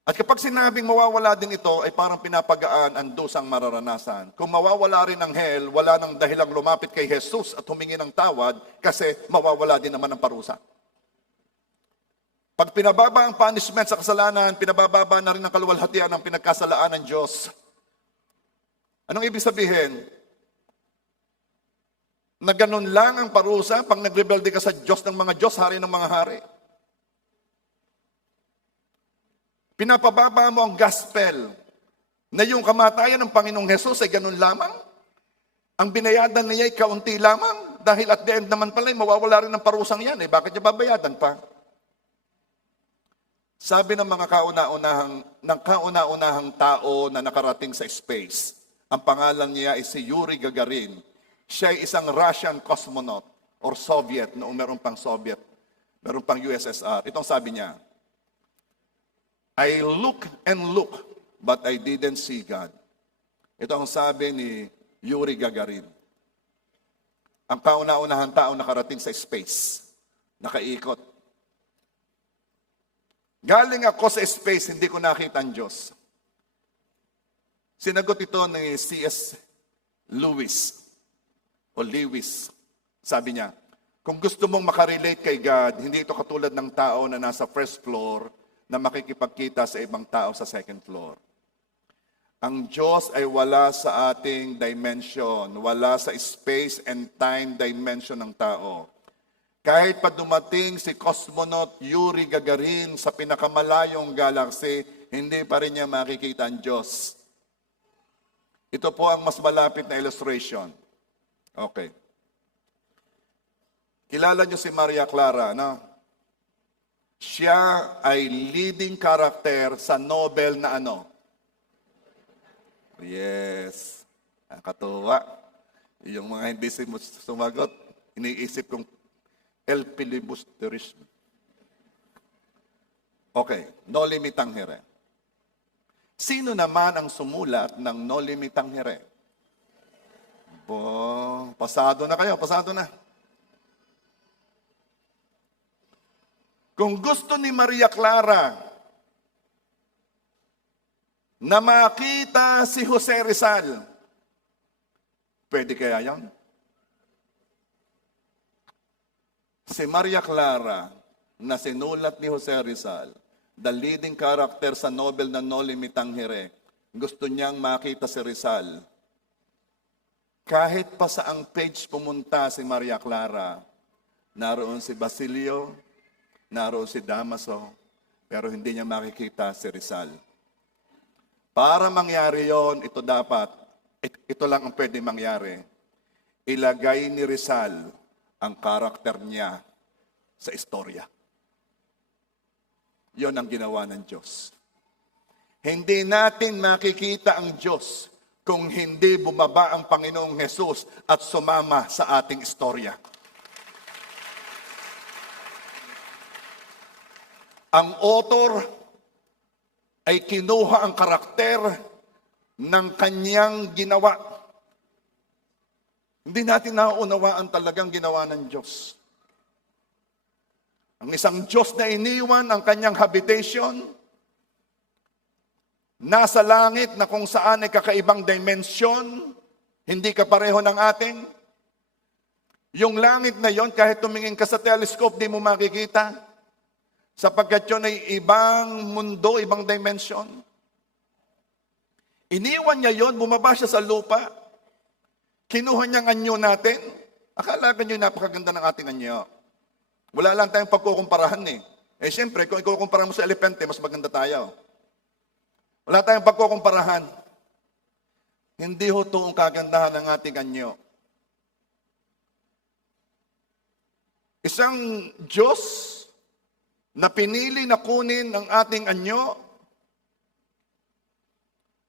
At kapag sinabing mawawala din ito, ay parang pinapagaan ang dusang mararanasan. Kung mawawala rin ang hell, wala nang dahilang lumapit kay Jesus at humingi ng tawad kasi mawawala din naman ang parusa. Pag pinababa ang punishment sa kasalanan, pinabababa na rin ang kaluwalhatian ng pinagkasalaan ng Diyos. Anong ibig sabihin? Na ganun lang ang parusa pag nagrebelde ka sa Diyos ng mga Diyos, hari ng mga hari. Pinapababa mo ang gospel na yung kamatayan ng Panginoong Hesus ay ganun lamang. Ang binayadan niya ay kaunti lamang dahil at the end naman pala ay mawawala rin ng parusang yan. Bakit niya babayadan pa? Sabi ng mga kauna-unahang tao na nakarating sa space, ang pangalan niya ay si Yuri Gagarin. Siya ay isang Russian cosmonaut or Soviet, noong meron pang Soviet, meron pang USSR. Itong sabi niya, I look and look, but I didn't see God. Ito ang sabi ni Yuri Gagarin. Ang kauna-unahang tao nakarating sa space, nakaikot. Galing ako sa space, hindi ko nakita ang Diyos. Sinagot ito ni C.S. Lewis. Sabi niya, kung gusto mong makarelate kay God, hindi ito katulad ng tao na nasa first floor na makikipagkita sa ibang tao sa second floor. Ang Diyos ay wala sa ating dimension, wala sa space and time dimension ng tao. Kahit pa dumating si cosmonaut Yuri Gagarin sa pinakamalayong galaxy, hindi pa rin niya makikita ang Diyos. Ito po ang mas malapit na illustration. Okay. Kilala niyo si Maria Clara, no? Siya ay leading character sa novel na ano? Yes. Nakatuwa. Yung mga hindi sumagot, iniisip kong el filibusterismo. Okay, No Limit Tangere. Sino naman ang sumulat ng No Limit Tangere? Pasado na kayo, pasado na. Kung gusto ni Maria Clara na makita si Jose Rizal, pwede kaya yan? Si Maria Clara na sinulat ni Jose Rizal, the leading character sa novel na No Limit Tangere, gusto niyang makita si Rizal. Kahit pa saang page pumunta si Maria Clara, naroon si Basilio, naroon si Damaso, pero hindi niya makikita si Rizal. Para mangyari yon, ito lang ang pwede mangyari. Ilagay ni Rizal ang karakter niya sa istorya. Yon ang ginawa ng Diyos. Hindi natin makikita ang Diyos kung hindi bumaba ang Panginoong Hesus at sumama sa ating istorya. Ang author ay kinuha ang karakter ng kanyang ginawa. Hindi natin nauunawaan talagang ginawa ng Diyos. Ang isang Diyos na iniwan ang kanyang habitation, nasa langit na kung saan ay kakaibang dimensyon, hindi kapareho ng ating. Yung langit na yon, kahit tumingin ka sa telescope, di mo makikita. Sapagkat yun ay ibang mundo, ibang dimension. Iniwan niya yon, bumaba siya sa lupa. Kinuha niyang anyo natin. Akala nyo napakaganda ng ating anyo. Wala lang tayong pagkukumparahan eh. Eh siyempre, kung ikukumpara mo sa elepante, mas maganda tayo. Wala tayong pagkukumparahan. Hindi ho ito ang kagandahan ng ating anyo. Isang Diyos na pinili na kunin ang ating anyo,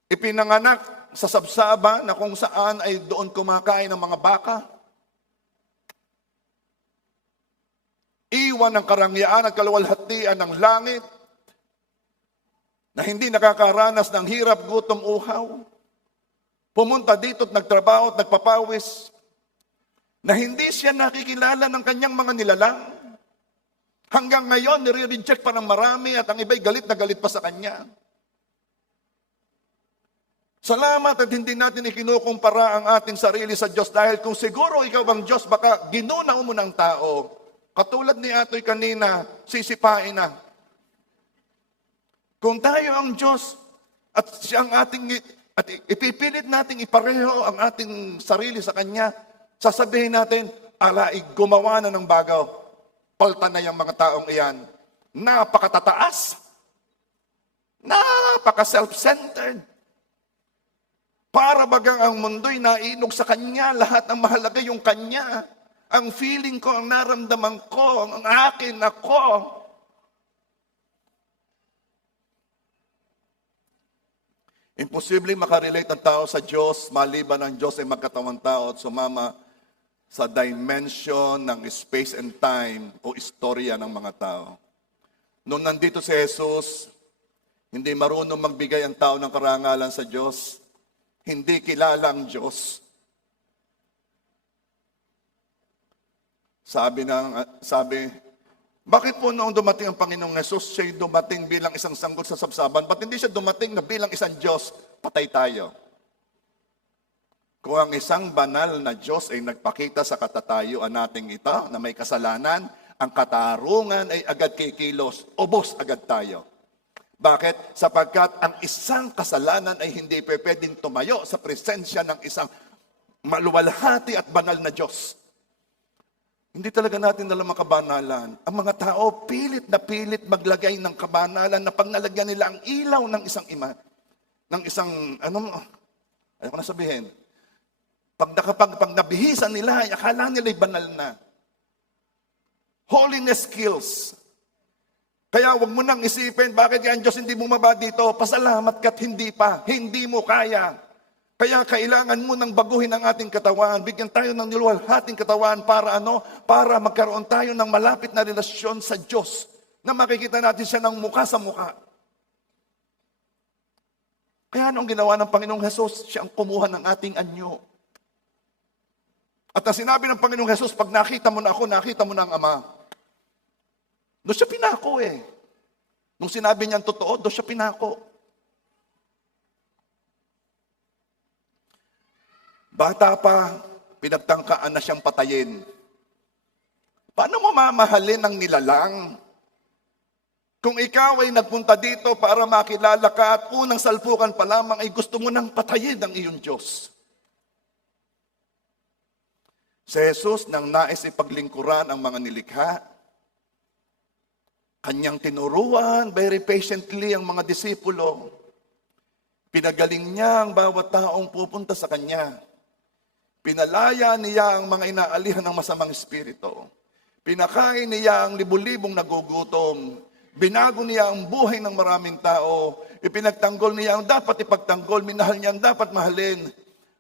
ipinanganak sa sabsaba na kung saan ay doon kumakain ng mga baka. Iwan ang karangyaan at kaluwalhatian ng langit na hindi nakakaranas ng hirap, gutom, uhaw. Pumunta dito at nagtrabaho at nagpapawis na hindi siya nakikilala ng kanyang mga nilalang. Hanggang ngayon, nire-reject pa ng marami at ang iba'y galit na galit pa sa kanya. Salamat at hindi natin ikinukumpara ang ating sarili sa Diyos dahil kung siguro ikaw ang Diyos, baka ginunaw mo ng tao. Katulad ni Atoy kanina, sisipain na. Kung tayo ang Diyos at siya ang ating, at ipipilit nating ipareho ang ating sarili sa Kanya, sasabihin natin, gumawa na ng bagaw. Palta na yung mga taong iyan. Napakatataas. Napaka-self-centered. Para bagang ang mundo'y nainog sa Kanya, lahat ang mahalaga yung Kanya. Ang feeling ko, ang naramdaman ko, ang akin, ako. Imposibleng makarelate ang tao sa Diyos, maliban ang Diyos ay magkatawang tao at sumama sa dimension ng space and time o istorya ng mga tao. Nung nandito si Jesus, hindi marunong magbigay ang tao ng karangalan sa Diyos. Hindi kilala ang Diyos. Sabi, bakit po noong dumating ang Panginoong Jesus, siya'y dumating bilang isang sanggol sa sabsaban? Ba't hindi siya dumating na bilang isang Diyos? Patay tayo. Kung ang isang banal na Diyos ay nagpakita sa katatayuan nating ito na may kasalanan, ang katarungan ay agad kikilos, ubos agad tayo. Bakit? Sapagkat ang isang kasalanan ay hindi pwedeng tumayo sa presensya ng isang maluwalhati at banal na Diyos. Hindi talaga natin alam ang kabanalan. Ang mga tao pilit na pilit maglagay ng kabanalan na pag nalagyan nila ang ilaw ng isang ayoko na sabihin. Pag nabihisan nila, akala nila'y banal na. Holiness kills. Kaya wag mo nang isipin, bakit yan Diyos hindi bumaba dito? Pasalamat ka't hindi pa. Hindi mo kaya. Kaya kailangan mo nang baguhin ang ating katawan. Bigyan tayo ng niluwalhating katawan para Para magkaroon tayo ng malapit na relasyon sa Diyos. Na makikita natin siya ng mukha sa mukha. Kaya anong ginawa ng Panginoong Hesus? Siya ang kumuha ng ating anyo. At ang sinabi ng Panginoong Hesus, pag nakita mo na ako, nakita mo na ang Ama. Doon siya pinako eh. Nung sinabi niya ang totoo, doon siya pinako. Bata pa, pinagtangkaan na siyang patayin. Paano mo mamahalin ang nilalang? Kung ikaw ay nagpunta dito para makilala ka at unang salpukan pa lamang ay gusto mo nang patayin ang iyong Diyos. Si Jesus nang nais ipaglingkuran ang mga nilikha, kanyang tinuruan very patiently ang mga disipulo. Pinagaling niya ang bawat taong pupunta sa kanya. Pinalaya niya ang mga inaalihan ng masamang espiritu. Pinakain niya ang libu-libong nagugutom. Binago niya ang buhay ng maraming tao. Ipinagtanggol niya ang dapat ipagtanggol. Minahal niya ang dapat mahalin.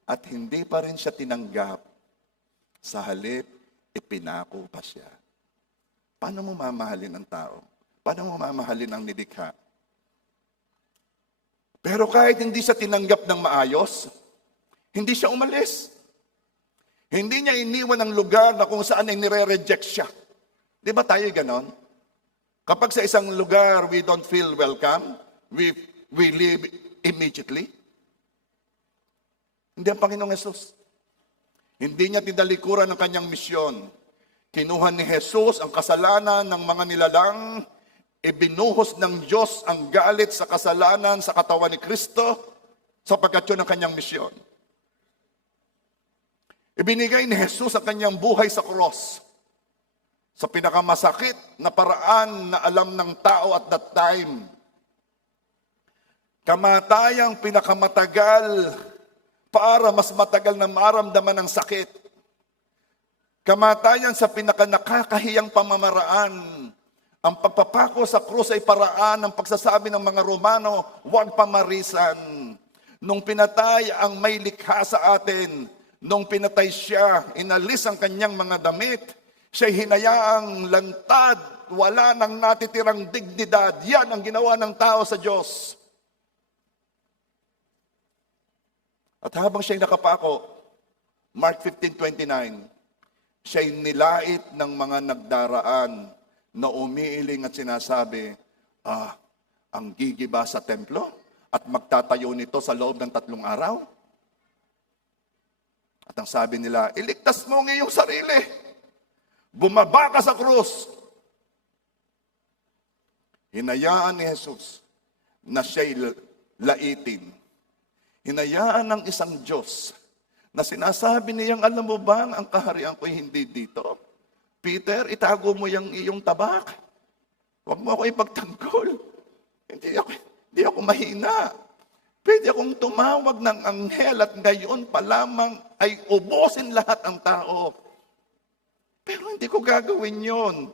At hindi pa rin siya tinanggap. Sa halip, ipinako pa siya. Paano mo mamahalin ang tao? Paano mo mamahalin ang nilikha? Pero kahit hindi siya tinanggap ng maayos, hindi siya umalis. Hindi niya iniwan ang lugar na kung saan ay nire-reject siya. Di ba tayo ganon? Kapag sa isang lugar we don't feel welcome, we leave immediately. Hindi ang Panginoong Jesus. Hindi niya tinalikuran ang kanyang misyon. Kinuha ni Jesus ang kasalanan ng mga nilalang, ibinuhos ng Diyos ang galit sa kasalanan sa katawan ni Kristo, sapagkat yun ang kanyang misyon. Ibinigay ni Jesus ang kanyang buhay sa cross sa pinakamasakit na paraan na alam ng tao at that time. Kamatayang pinakamatagal para mas matagal na maramdaman ng sakit. Kamatayan sa pinakanakakahiyang pamamaraan. Ang pagpapako sa krus ay paraan ng pagsasabi ng mga Romano, huwag pamarisan. Nung pinatay ang may likha sa atin, nung pinatay siya, inalis ang kanyang mga damit, siya'y hinayaang lantad, wala nang natitirang dignidad. Yan ang ginawa ng tao sa Diyos. At habang siya'y nakapako, Mark 15:29, siya'y nilait ng mga nagdaraan na umiiling at sinasabi, ang gigiba sa templo at magtatayo nito sa loob ng 3 araw? At ang sabi nila, iligtas mo ang iyong sarili. Bumaba ka sa krus. Hinayaan ni Jesus na siya'y laitin. Hinayaan ng isang Diyos na sinasabi niyang, alam mo ba, ang kaharian ko'y hindi dito. Peter, itago mo yung iyong tabak. Huwag mo ako ipagtanggol. Hindi ako mahina. Pwede akong tumawag ng anghel at ngayon pa lamang ay ubusin lahat ang tao. Pero hindi ko gagawin yon,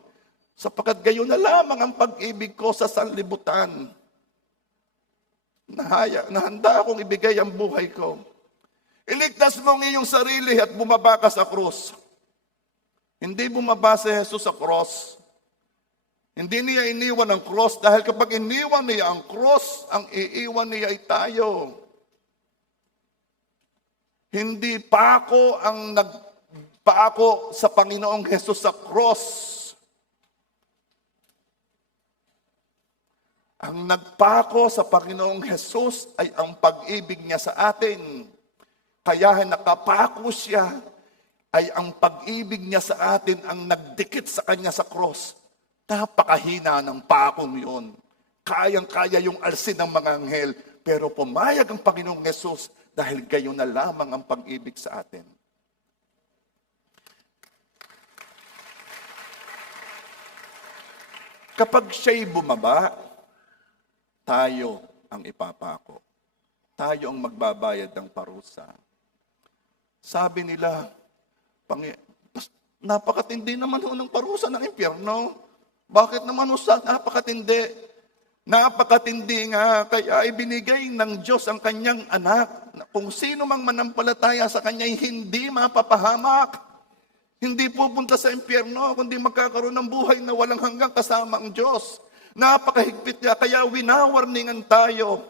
sapagkat gayon na lamang ang pag-ibig ko sa sanlibutan. Nahanda akong ibigay ang buhay ko. Iligtas mo ang iyong sarili at bumaba ka sa krus. Hindi bumaba si Jesus sa krus. Hindi niya iniwan ang krus dahil kapag iniwan niya ang krus, ang iiwan niya ay tayo. Hindi pa ako ang nagpaako sa Panginoong Jesus sa krus. Ang nagpako sa Panginoong Jesus ay ang pag-ibig niya sa atin. Kaya nakapako siya ay ang pag-ibig niya sa atin ang nagdikit sa kanya sa cross. Napakahina ng pakong yun. Kayang-kaya yung alsin ng mga anghel. Pero pumayag ang Panginoong Jesus dahil gayon na lamang ang pag-ibig sa atin. Kapag siya'y bumaba, tayo ang ipapako. Tayo ang magbabayad ng parusa. Sabi nila, napakatindi naman ho ng parusa ng impyerno. Bakit naman ho napakatindi? Napakatindi nga, kaya ibinigay ng Diyos ang kanyang anak. Kung sino mang manampalataya sa kanya, hindi mapapahamak. Hindi pupunta sa impyerno, kundi magkakaroon ng buhay na walang hanggang kasama ang Diyos. Napakahigpit niya, kaya winawarningan tayo.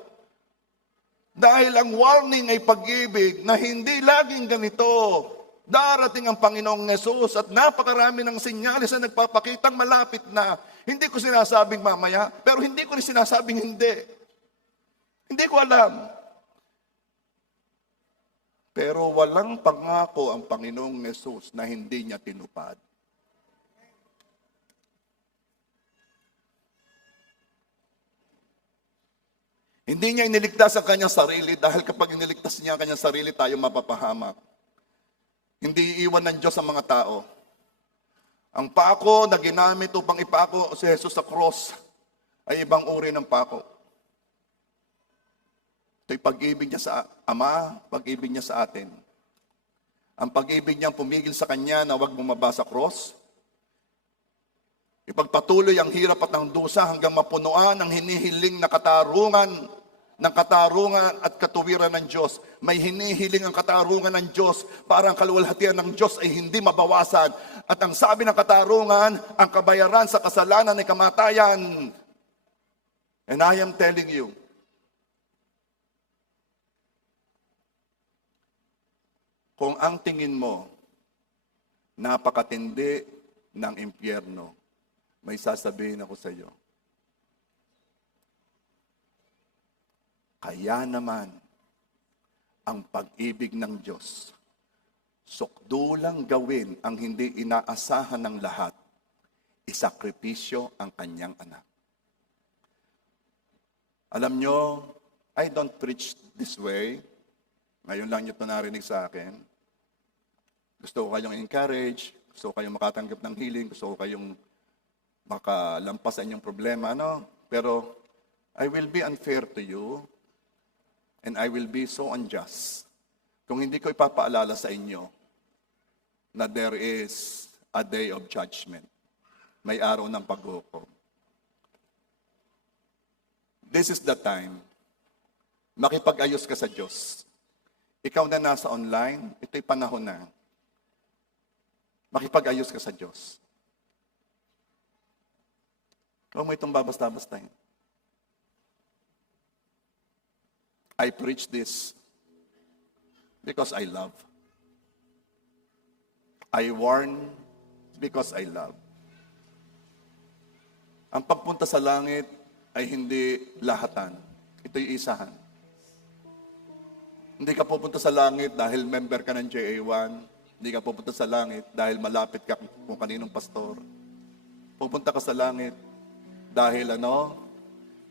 Dahil ang warning ay pag-ibig na hindi laging ganito. Darating ang Panginoong Yesus at napakarami ng sinyalis na nagpapakitang malapit na. Hindi ko sinasabing mamaya, pero hindi ko rin sinasabing hindi. Hindi ko alam. Pero walang pangako ang Panginoong Yesus na hindi niya tinupad. Hindi niya iniligtas ang kanyang sarili dahil kapag iniligtas niya ang kanyang sarili, tayo mapapahamak. Hindi iiwan ng Diyos ang mga tao. Ang pako na ginamit upang ipako si Jesus sa cross ay ibang uri ng pako. Ito'y pag-ibig niya sa Ama, pag-ibig niya sa atin. Ang pag-ibig niyang pumigil sa Kanya na huwag bumaba sa cross. Ipagpatuloy ang hirap at ang dusa hanggang mapunuan ang hinihiling na katarungan at katuwiran ng Diyos. May hinihiling ang katarungan ng Diyos para ang kaluwalhatian ng Diyos ay hindi mabawasan. At ang sabi ng katarungan, ang kabayaran sa kasalanan ay kamatayan. And I am telling you, kung ang tingin mo napakatindi ng impyerno, may sasabihin ako sa iyo. Kaya naman, ang pag-ibig ng Diyos, sukdulang gawin ang hindi inaasahan ng lahat, isakripisyo ang kanyang anak. Alam nyo, I don't preach this way. Ngayon lang nyo ito narinig sa akin. Gusto ko kayong encourage, gusto ko kayong makatanggap ng healing, gusto ko kayong makalampas sa inyong problema, ano? Pero I will be unfair to you and I will be so unjust kung hindi ko ipapaalala sa inyo na there is a day of judgment. May araw ng paghukom. This is the time makipag-ayos ka sa Diyos. Ikaw na nasa online, ito'y panahon na makipag-ayos ka sa Diyos. Huwag mo itong babasta-bastahin. I preach this because I love. I warn because I love. Ang pagpunta sa langit ay hindi lahatan. Ito'y isahan. Hindi ka pupunta sa langit dahil member ka ng JA1. Hindi ka pupunta sa langit dahil malapit ka kung kaninong pastor. Pupunta ka sa langit dahil ano?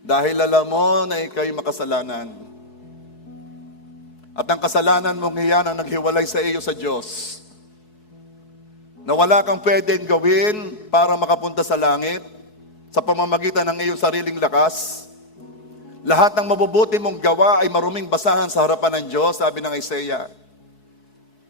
Dahil alam mo na ikaw'y makasalanan. At ang kasalanan mong iyan ang naghiwalay sa iyo sa Diyos. Na wala kang pwedeng gawin para makapunta sa langit sa pamamagitan ng iyong sariling lakas. Lahat ng mabubuti mong gawa ay maruming basahan sa harapan ng Diyos, sabi ng Isaiah.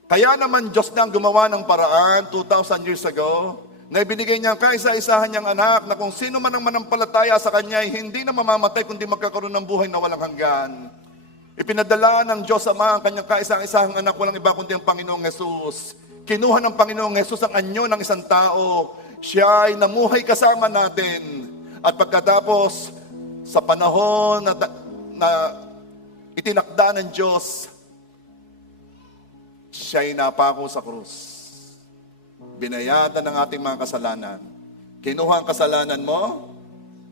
Kaya naman Diyos na ang gumawa ng paraan 2,000 years ago, na ibinigay niya ang kaisa-isahan niyang anak na kung sino man ang manampalataya sa Kanya ay hindi na mamamatay kundi magkakaroon ng buhay na walang hanggan. Ipinadala ng Diyos Ama ang Kanyang kaisa-isahang anak, walang iba kundi ang Panginoong Hesus. Kinuha ng Panginoong Hesus ang anyo ng isang tao. Siya ay namuhay kasama natin. At pagkatapos, sa panahon na itinakda ng Diyos, siya'y napako sa krus. Binayadan ng ating mga kasalanan. Kinuha ang kasalanan mo,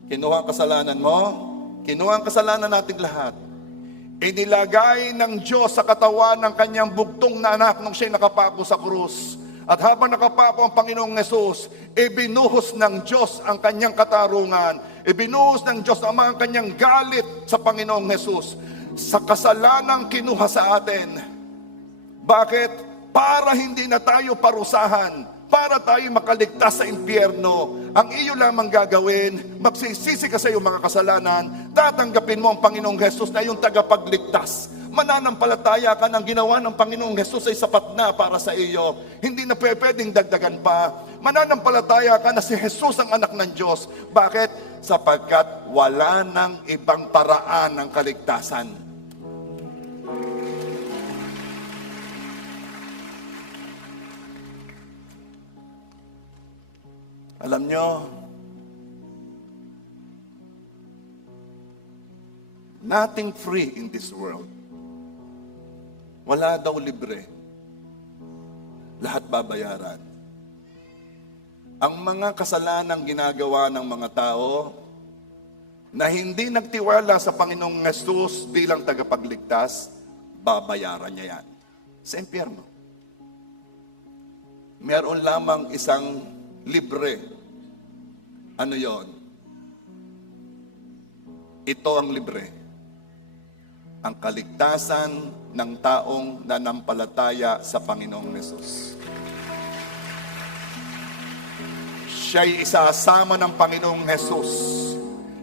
kinuha ang kasalanan mo, kinuha ang kasalanan nating lahat. Inilagay ng Diyos sa katawan ng kanyang bugtong na anak nung siya'y nakapako sa krus. At habang nakapako ang Panginoong Hesus, ibinuhos ng Diyos ang kanyang katarungan. Ibinuhos ng Diyos Ama ang kanyang galit sa Panginoong Hesus sa kasalanang kinuha sa atin. Bakit? Para hindi na tayo parusahan, para tayo makaligtas sa impyerno. Ang iyo lamang gagawin, magsisisi ka sa iyong mga kasalanan, tatanggapin mo ang Panginoong Hesus na iyong tagapagligtas. Mananampalataya ka ng ginawa ng Panginoong Hesus ay sapat na para sa iyo. Hindi na pwedeng dagdagan pa. Mananampalataya ka na si Hesus ang anak ng Diyos. Bakit? Sapagkat wala nang ibang paraan ng kaligtasan. Alam nyo, nothing free in this world. Wala daw libre. Lahat babayaran. Ang mga kasalanang ginagawa ng mga tao na hindi nagtiwala sa Panginoong Hesus bilang tagapagligtas, babayaran niya yan sa impyerno. Meron lamang isang libre. Ano yon? Ito ang libre. Ang kaligtasan ng taong nanampalataya sa Panginoong Hesus. Siya'y isasama ng Panginoong Hesus.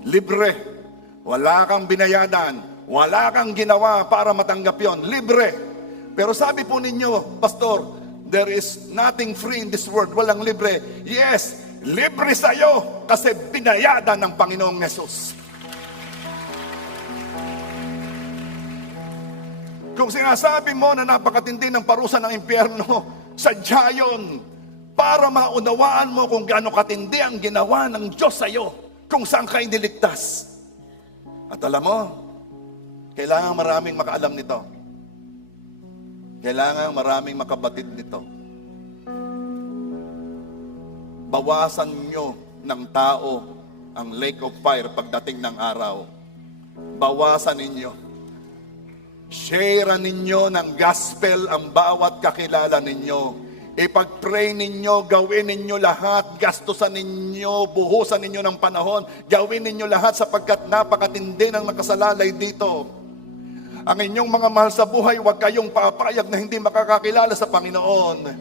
Libre. Wala kang binayadan. Wala kang ginawa para matanggap yon. Libre. Pero sabi po ninyo, Pastor, there is nothing free in this world. Walang libre. Yes, libre sa'yo kasi binayadan ng Panginoong Hesus. Kung sinasabi mo na napakatindi ng parusa ng impyerno, sadya yun para maunawaan mo kung gaano katindi ang ginawa ng Diyos sa'yo, kung saan ka iniligtas. At alam mo, kailangan maraming makaalam nito. Kailangan maraming makabatid nito. Bawasan nyo ng tao ang lake of fire pagdating ng araw. Bawasan ninyo. Share ninyo ng gospel ang bawat kakilala ninyo. Ipag-pray ninyo, gawin ninyo lahat, gastusan ninyo, buhusan ninyo ng panahon, gawin ninyo lahat sapagkat napakatindi ng nakasalalay dito. Ang inyong mga mahal sa buhay, huwag kayong papayag na hindi makakakilala sa Panginoon.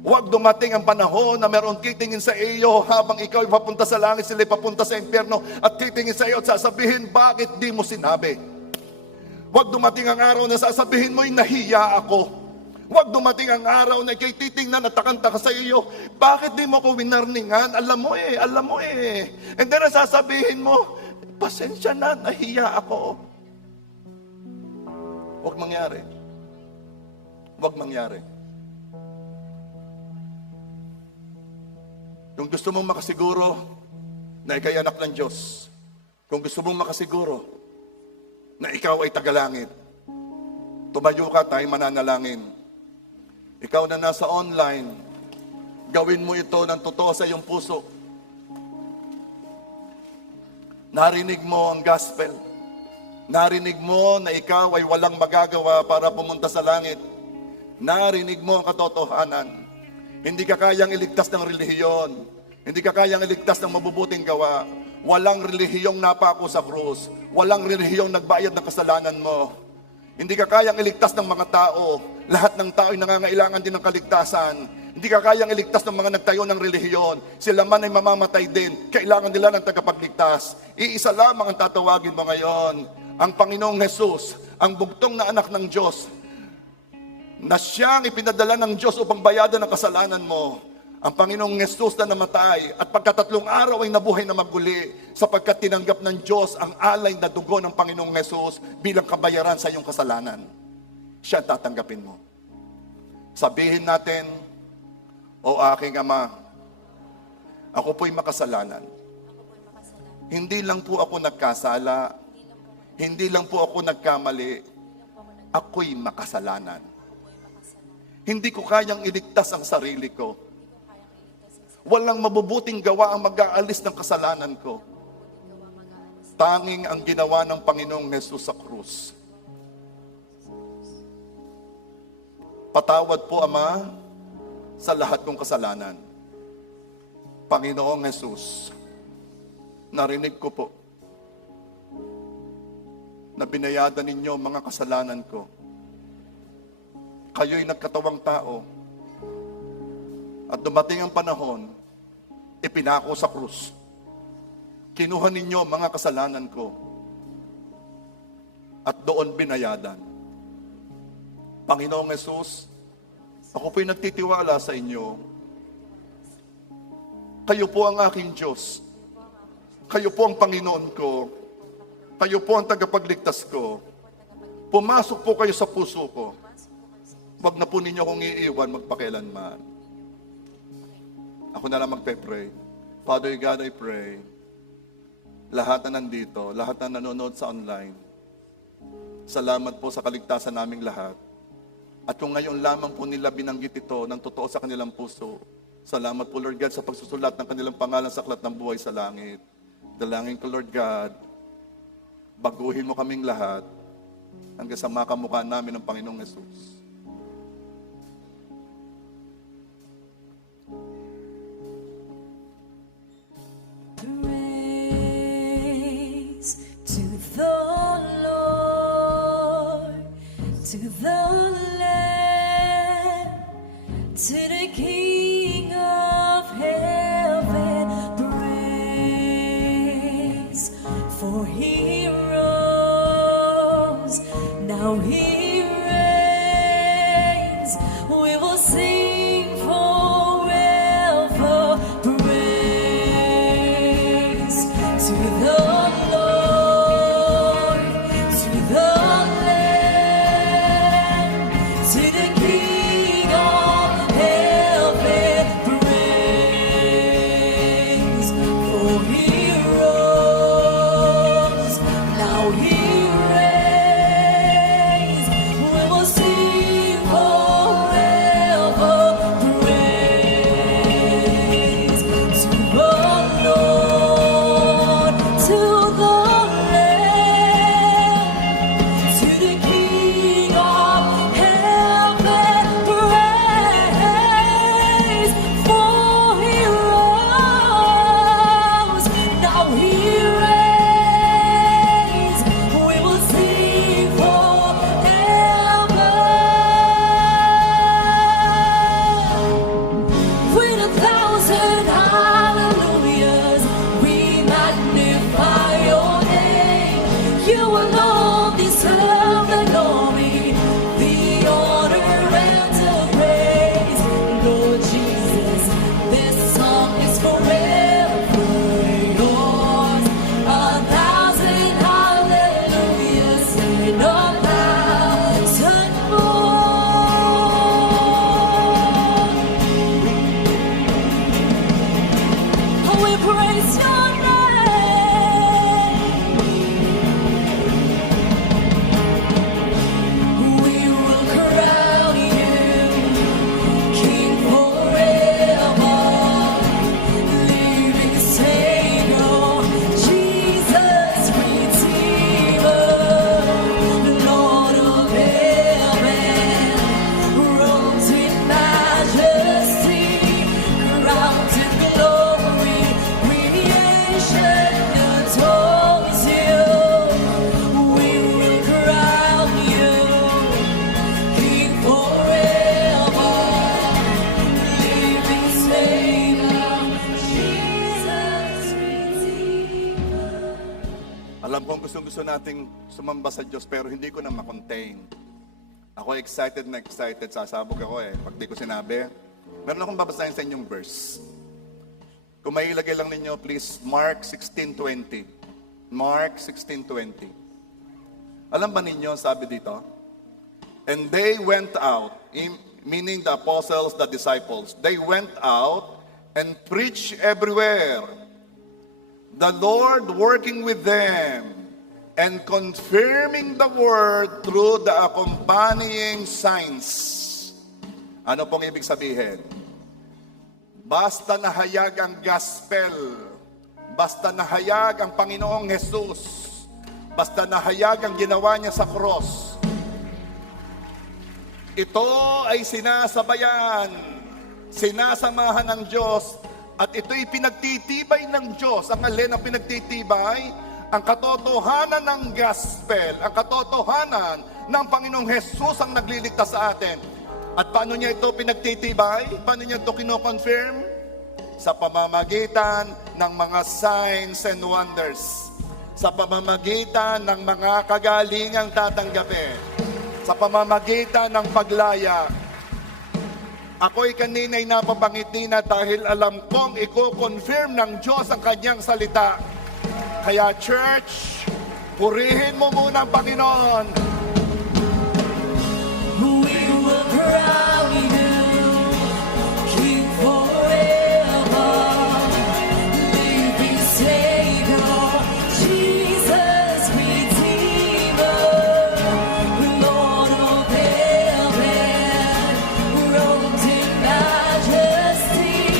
Huwag dumating ang panahon na meron titingin sa iyo habang ikaw ay papunta sa langit, sila ay papunta sa impyerno at titingin sa iyo at sasabihin, bakit di mo sinabi? Huwag dumating ang araw na sasabihin mo, nahiya ako. Huwag dumating ang araw na ikay titingnan at takanta ka sa iyo, bakit di mo ko winarningan? Alam mo eh. And then sasabihin mo, pasensya na, nahiya ako. Huwag mangyari. Huwag mangyari. Kung gusto mong makasiguro na ikay anak ng Diyos, kung gusto mong makasiguro na ikaw ay tagalangit, tumayo ka, tayo mananalangin. Ikaw na nasa online, gawin mo ito ng totoo sa iyong puso. Narinig mo ang gospel. Narinig mo na ikaw ay walang magagawa para pumunta sa langit. Narinig mo ang katotohanan. Hindi ka kayang iligtas ng relihiyon. Hindi ka kayang iligtas ng mabubuting gawa. Walang relihiyong napako sa krus. Walang relihiyong nagbayad ng kasalanan mo. Hindi ka kayang iligtas ng mga tao. Lahat ng tao ay nangangailangan din ng kaligtasan. Hindi ka kayang iligtas ng mga nagtayo ng relihiyon. Sila man ay mamamatay din. Kailangan nila ng tagapagligtas. Iisa lamang ang tatawagin mo ngayon. Ang Panginoong Jesus, ang bugtong na anak ng Diyos, na siyang ipinadala ng Diyos upang bayadan ang kasalanan mo. Ang Panginoong Jesus na namatay at pagkatatlong araw ay nabuhay na maguli sapagkat tinanggap ng Diyos ang alay na dugo ng Panginoong Jesus bilang kabayaran sa iyong kasalanan. Siya tatanggapin mo. Sabihin natin, O aking Ama, ako po'y makasalanan. Hindi lang po ako nagkasala. Hindi lang po ako nagkamali, ako'y makasalanan. Hindi ko kayang iligtas ang sarili ko. Walang mabubuting gawa ang mag-aalis ng kasalanan ko. Tanging ang ginawa ng Panginoong Jesus sa krus. Patawad po, Ama, sa lahat kong kasalanan. Panginoong Jesus, narinig ko po na binayadan ninyo mga kasalanan ko. Kayo'y nagkatawang tao. At dumating ang panahon, ipinako sa krus. Kinuha ninyo mga kasalanan ko. At doon binayadan. Panginoong Jesus, ako po'y nagtitiwala sa inyo. Kayo po ang aking Diyos. Kayo po ang Panginoon ko. Kayo po ang tagapagligtas ko. Pumasok po kayo sa puso ko. Wag na po ninyo akong iiwan magpakilanman. Ako na lang magpe-pray. Father God, I pray. Lahat na nandito, lahat na nanonood sa online, salamat po sa kaligtasan naming lahat. At kung ngayon lamang po nila binanggit ito ng totoo sa kanilang puso, salamat po Lord God sa pagsusulat ng kanilang pangalan sa aklat ng buhay sa langit. Dalangin ko Lord God, baguhin mo kaming lahat hanggang sa makamukha namin ng Panginoong Jesus. Praise to the Lord, to the Lamb, to the King of heaven. Praise, for He now He reigns, we will sing forever. Praise to the Lord, to the Lamb, to the King of heaven. Praise, for He rose, now He alone deserve the glory, the honor and the praise. Lord Jesus, this song is forever yours. 1,000 hallelujahs and 1,000 more. Oh, we praise your name. We will crown you King forever, living Savior, Jesus Redeemer, Lord of heaven, robed in majesty, crowned in glory, creation adores you. We will crown you King forever, living Savior, Jesus Redeemer. Alam kong gustong-gusto nating sumamba sa Diyos pero hindi ko na makontain. Ako excited na excited. Sasabog ako pag di ko sinabi. Meron akong babasahin sa inyong verse. Kung may ilagay lang ninyo, please, Mark 16:20. Mark 16:20. Alam ba ninyo, sabi dito? And they went out, meaning the apostles, the disciples. They went out and preached everywhere. The Lord working with them and confirming the word through the accompanying signs. Ano pong ibig sabihin? Basta nahayag ang gospel, basta nahayag ang Panginoong Jesus, basta nahayag ang ginawa niya sa cross, ito ay sinasabayan, sinasamahan ng Diyos, at ito'y pinagtitibay ng Diyos. Ang alin ang pinagtitibay? Ang katotohanan ng gospel, ang katotohanan ng Panginoong Jesus ang nagliligtas sa atin. At paano niya ito pinagtitibay? Paano niya ito kino-confirm? Sa pamamagitan ng mga signs and wonders. Sa pamamagitan ng mga kagalingang tatanggapin. Sa pamamagitan ng paglaya. Ako'y kanina'y napabangiti na dahil alam kong i-confirm ng Diyos ang kanyang salita. Kaya church, purihin mo muna ang Panginoon. We will crown you King forever, living Savior, Jesus Redeemer, Lord of heaven, robed in majesty,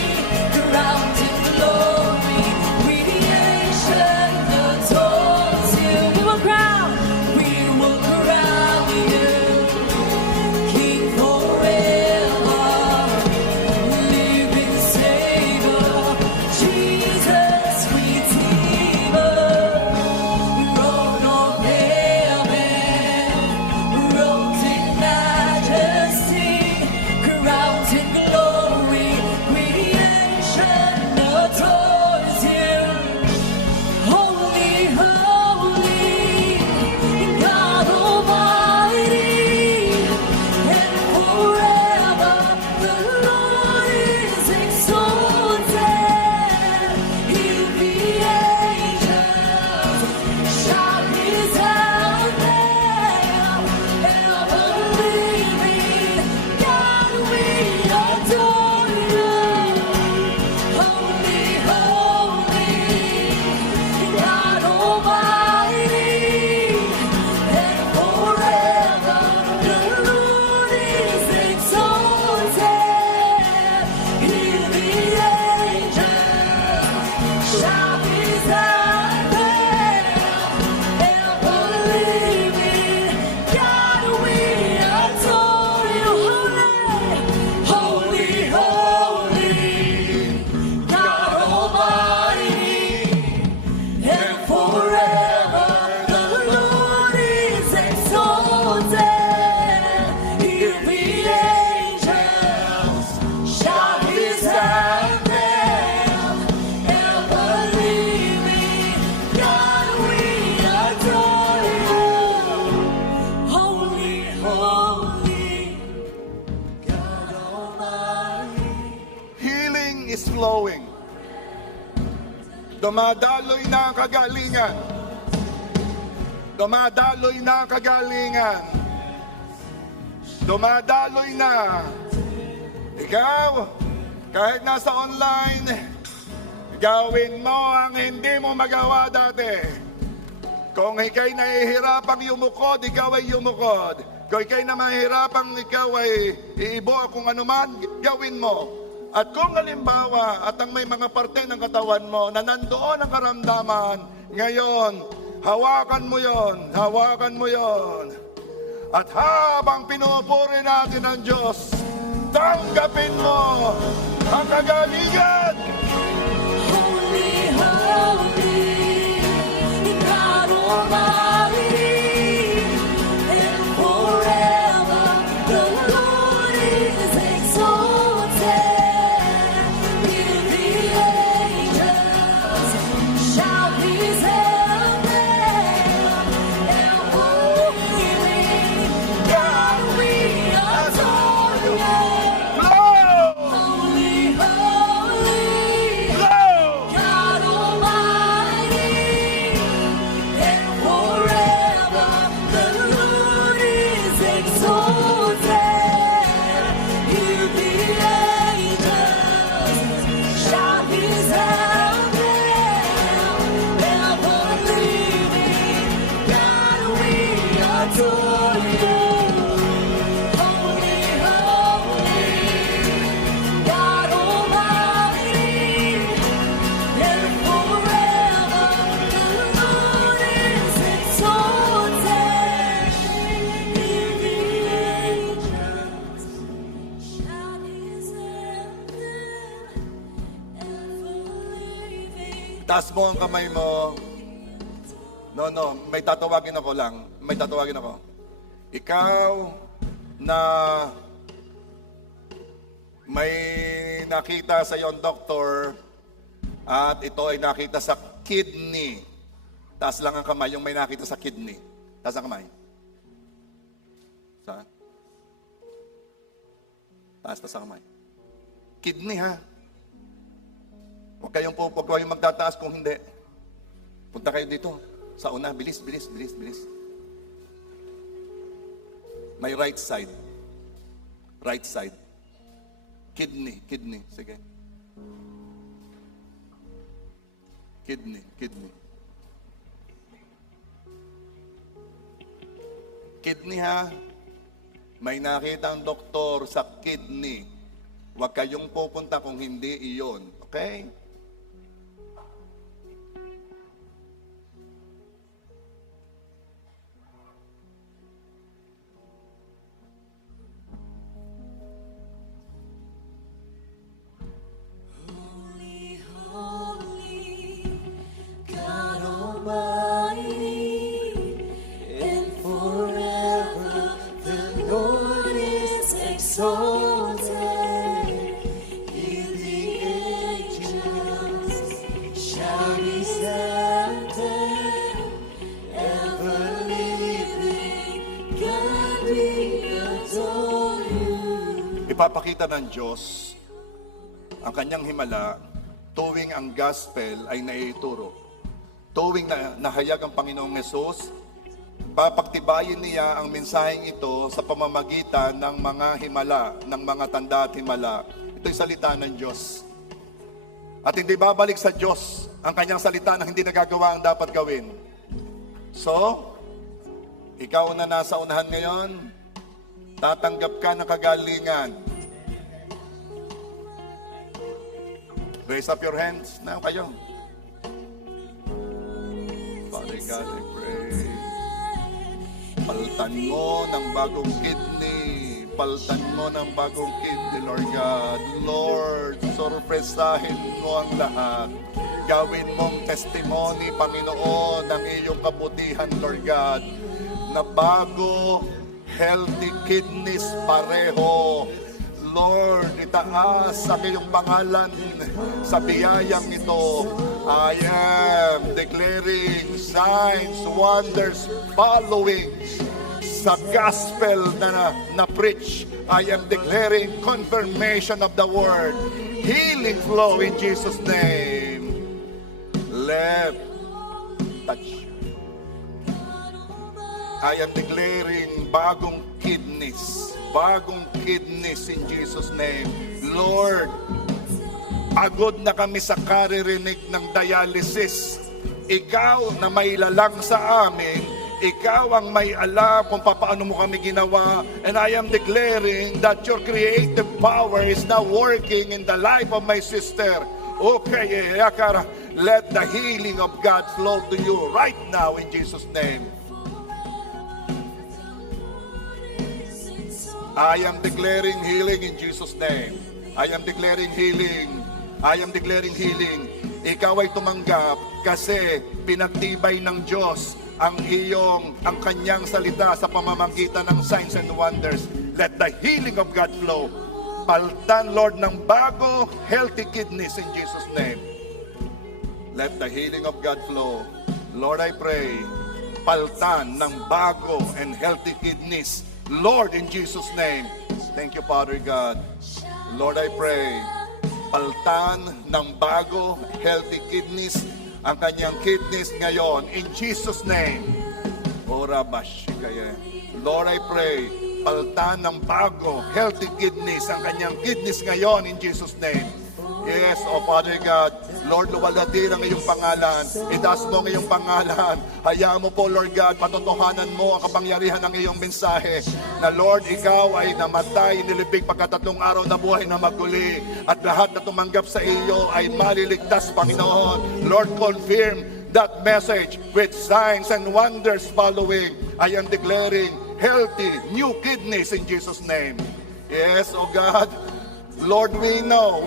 crowned in glory, creation adores you. We will crown Dumadaloy na ang kagalingan. Dumadaloy na ang kagalingan. Dumadaloy na. Ikaw, kahit nasa online, gawin mo ang hindi mo magawa dati. Kung ikaw'y nahihirapang yumukod, ikaw ay yumukod. Kung ikaw'y na mahihirapang, ikaw ay iibo kung anuman, gawin mo. At kung halimbawa, at ang may mga parte ng katawan mo na nandoon ang karamdaman, ngayon, hawakan mo yon, hawakan mo yon. At habang pinupuri natin ang Diyos, tanggapin mo ang kagalingan. Holy, holy, God Almighty, and forever the Lord is exalted. Hear the angels shout His anthem, and holy, God we adore You. Blow! Holy, holy, Blow! God Almighty, and forever the Lord is exalted. Hear the angels shout His anthem, ever living God, we adore You. Holy, holy, God Almighty, and forever the Lord is exalted. Hear the angels shout His anthem, ever living. Taas mo ang kamay mo. No, may tatawagin ako lang. May tatawagin ako. Ikaw na may nakita sa iyong doktor at ito ay nakita sa kidney. Taas lang ang kamay yung may nakita sa kidney. Taas ang kamay. Saan? Taas ang kamay. Kidney ha. Huwag kayong magtataas kung hindi. Punta kayo dito. Sa una, bilis. May right side. Right side. Kidney. Sige. Kidney. Kidney ha. May nakita ang doktor sa kidney. Huwag kayong pupunta kung hindi iyon. Okay? Holy, holy, God Almighty, and forever the Lord is exalted. Hear the angels shout His anthem, ever living God, we adore You. Ipapakita ng Diyos ang kanyang himala tuwing ang gospel ay naituro. Tuwing nahayag ang Panginoong Hesus, papagtibayin niya ang mensaheng ito sa pamamagitan ng mga himala, ng mga tanda at himala. Ito'y salita ng Diyos. At hindi babalik sa Diyos ang kanyang salita na hindi nagagawa ang dapat gawin. So, ikaw na nasa unahan ngayon, tatanggap ka ng kagalingan. Raise up your hands now kayo. Father God, I pray. Paltan mo ng bagong kidney. Paltan mo ng bagong kidney, Lord God. Lord, sorpresahin mo ang lahat. Gawin mong testimony, Panginoon, ng iyong kabutihan, Lord God. Na bago, healthy kidneys pareho. Lord, itaas ang iyong pangalan sa biyayang ito. I am declaring signs, wonders, following sa gospel na preach. I am declaring confirmation of the word. Healing flow in Jesus' name. Let touch. I am declaring bagong kidneys in Jesus' name. Lord, pagod na kami sa karirinig ng dialysis. Ikaw na may lalang sa amin, ikaw ang may alam kung paano mo kami ginawa. And I am declaring that your creative power is now working in the life of my sister. Okay, let the healing of God flow to you right now in Jesus' name. I am declaring healing in Jesus' name. I am declaring healing. I am declaring healing. Ikaw ay tumanggap kasi pinagtibay ng Diyos ang kanyang salita sa pamamagitan ng signs and wonders. Let the healing of God flow. Paltan, Lord, ng bago, healthy kidneys in Jesus' name. Let the healing of God flow. Lord, I pray, paltan ng bago and healthy kidneys. Lord, in Jesus' name. Thank you, Father God. Lord, I pray, paltan ng bago, healthy kidneys, ang kanyang kidneys ngayon, in Jesus' name. Ora bashikaya. Lord, I pray, paltan ng bago, healthy kidneys, ang kanyang kidneys ngayon, in Jesus' name. Yes, oh Father God, Lord, luwalhati ang iyong pangalan. Itaas mo ang iyong pangalan. Hayaan mo po, Lord God, patotohanan mo ang kapangyarihan ng iyong mensahe. Na Lord, ikaw ay namatay, nilibig pagkatatlong araw na buhay na maguli. At lahat na tumanggap sa iyo ay maliligtas, Panginoon. Lord, confirm that message with signs and wonders following. I am declaring healthy, new kidneys in Jesus' name. Yes, oh God. Lord, we know,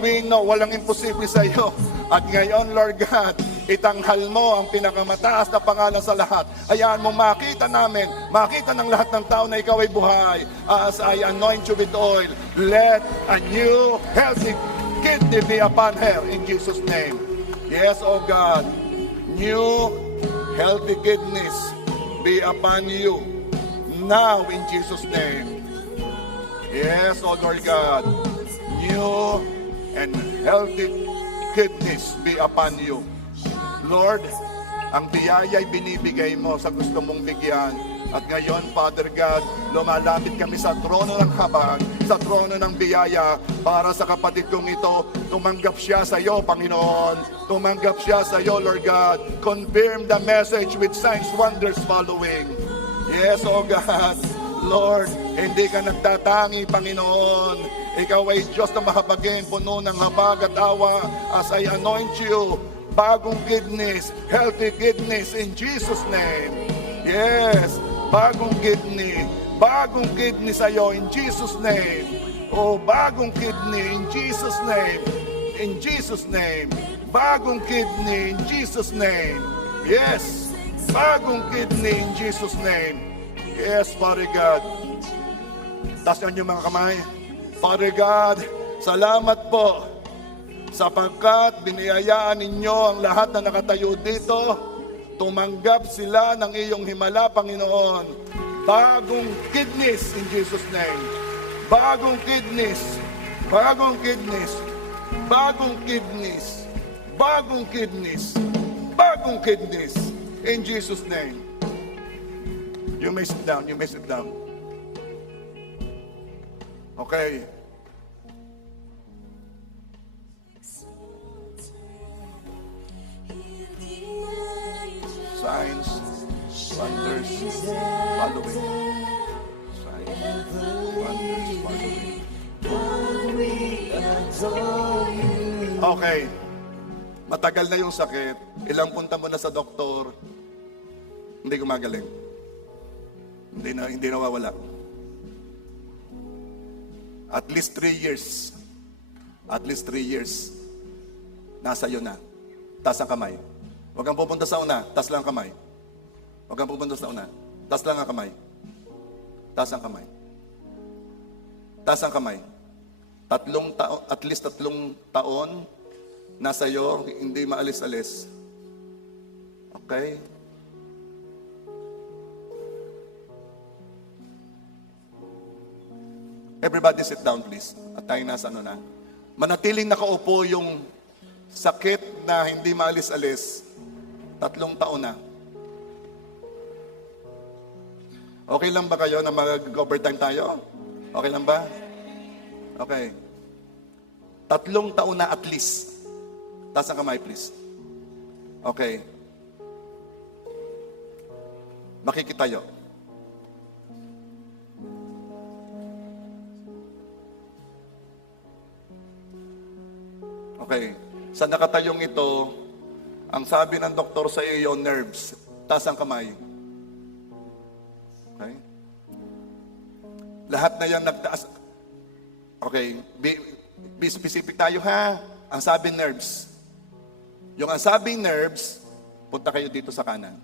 walang imposible sa iyo. At ngayon, Lord God, itanghal mo ang pinakamataas na pangalan sa lahat. Hayaan mo makita namin, makita ng lahat ng tao na ikaw ay buhay. As I anoint you with oil, let a new healthy kidney be upon her in Jesus' name. Yes, oh God, new healthy kidneys be upon you now in Jesus' name. Yes, oh Lord God, new and healthy kidneys be upon you. Lord, ang biyaya ay binibigay mo sa gusto mong bigyan. At ngayon, Father God, lumalapit kami sa trono ng habag, sa trono ng biyaya, para sa kapatid kong ito. Tumanggap siya sa iyo, Panginoon. Tumanggap siya sa iyo, Lord God. Confirm the message with signs, wonders following. Yes, oh God. Lord, hindi ka nagtatangi, Panginoon. Ikaw ay Diyos na mahabagin, puno ng habag at awa. As I anoint you, bagong kidneys, healthy kidneys in Jesus' name. Yes, bagong kidney sa'yo in Jesus' name. Oh, bagong kidney in Jesus' name. In Jesus' name. Bagong kidney in Jesus' name. Yes, bagong kidney in Jesus' name. Yes, Father God. Taas niyo mga kamay. Father God, salamat po sapagkat biniyayaan ninyo ang lahat na nakatayo dito. Tumanggap sila ng iyong himala, Panginoon. Bagong kidneys in Jesus' name. Bagong kidneys. Bagong kidneys. Bagong kidneys. Bagong kidneys. Bagong kidneys. In Jesus' name. You may sit down. You may sit down. Okay. Signs, wonders, following. Signs, wonders, following. Okay. Matagal na yung sakit. Ilang punta mo na sa doktor. Hindi gumagaling. Hindi nawawala. At least 3 years. At least 3 years. Nasa iyo na. Taas ang kamay. Huwag kang pupunta sa una. Taas lang ang kamay. Huwag kang pupunta sa una. Taas lang ang kamay. Taas ang kamay. Taas ang kamay. At least 3 taon nasa iyo, hindi maalis-alis. Okay? Everybody sit down please. At tayo nasa ano na. Manatiling nakaupo yung sakit na hindi maalis-alis. 3 taon na. Okay lang ba kayo na mag-overtime tayo? Okay lang ba? Okay. 3 taon na at least. Taas ang kamay, please. Okay. Makikitayo. Okay. Sa nakatayong ito, ang sabi ng doktor sa iyo, nerves. Taas ang kamay. Okay? Lahat na yan nagtaas. Okay. Be specific tayo ha. Ang sabi nerves. Yung ang sabing nerves, punta kayo dito sa kanan.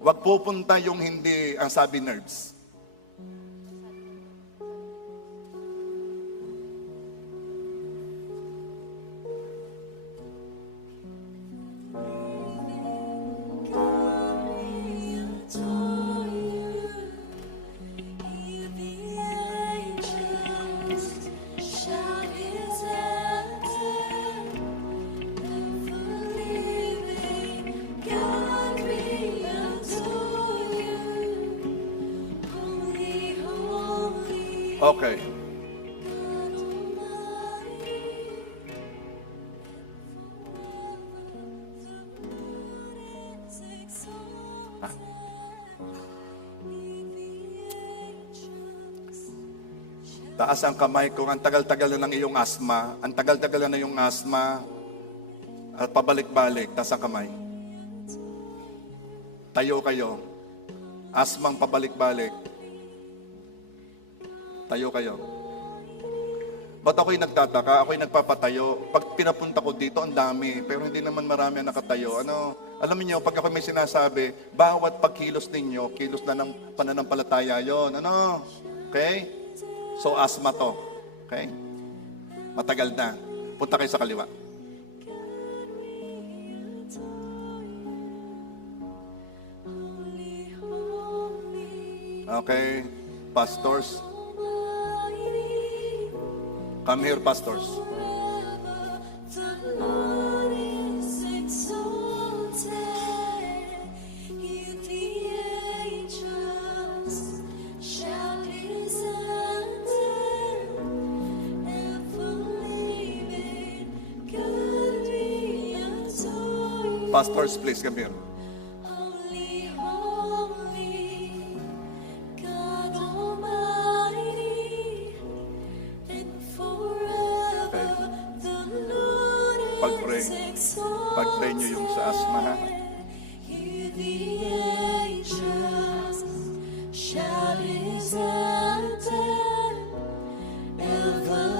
Huwag pupunta yung hindi ang sabi nerves. Okay. Taas ang kamay kung ang tagal-tagal na ng iyong asma, ang tagal-tagal na yung asma, at pabalik-balik, taas ang kamay. Tayo kayo. Asmang pabalik-balik. Tayo kayo. Ba't ako'y nagtataka? Ako'y nagpapatayo. Pag pinapunta ko dito, ang dami. Pero hindi naman marami ang nakatayo. Alam niyo, pag ako may sinasabi, bawat pagkilos ninyo, kilos na ng pananampalataya yon. Okay? So, asma to. Okay? Matagal na. Punta kayo sa kaliwa. Okay? Pastors. Come here, pastors. Pastors, please come here. Pag-pray nyo yung sa asma, ha? Shall be exalted, ever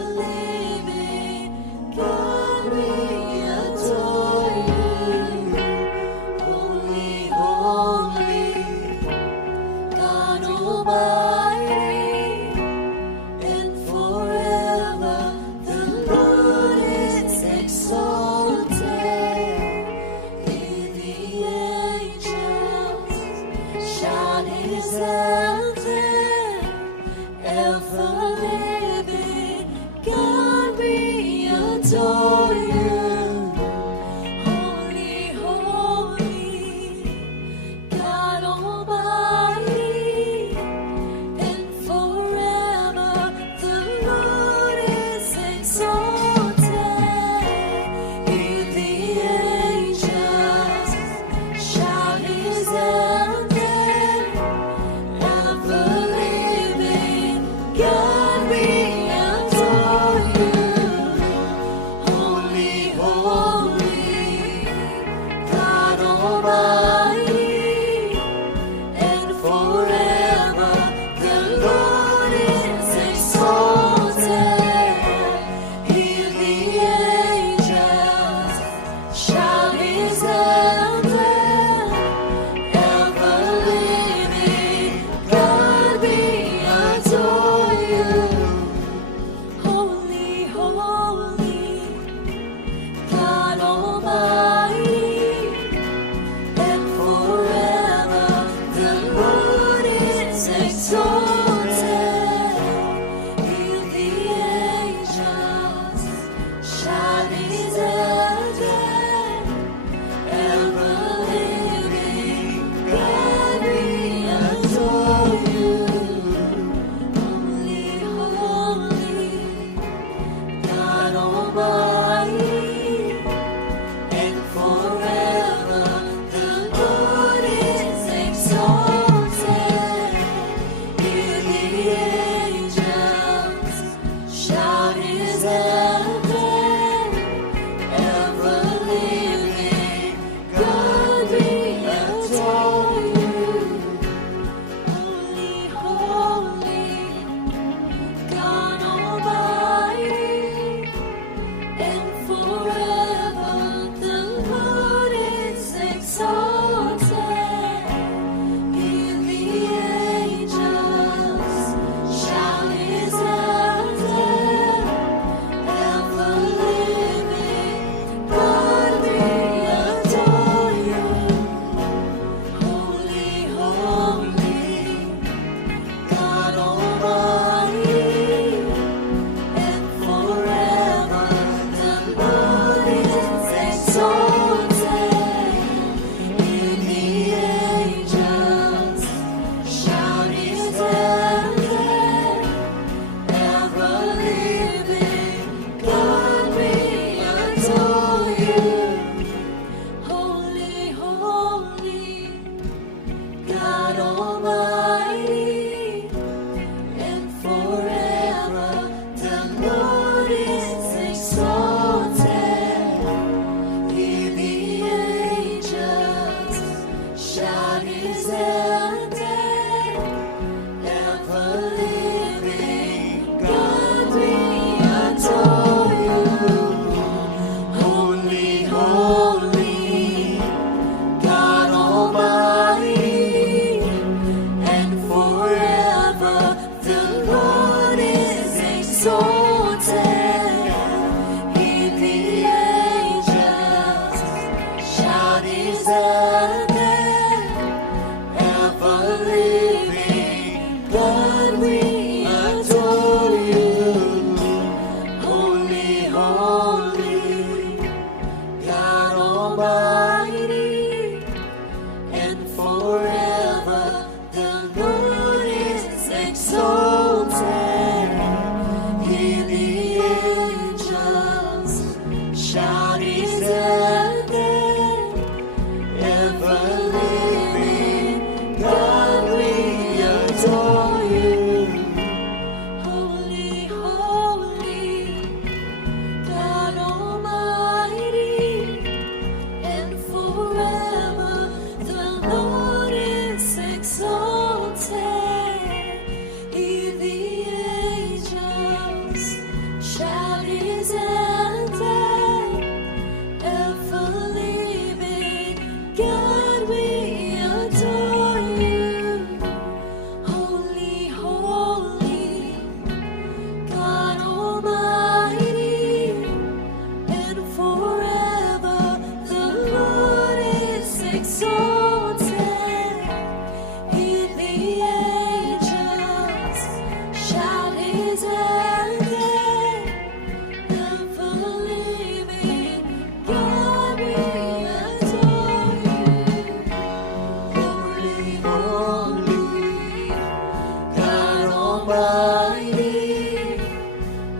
Almighty,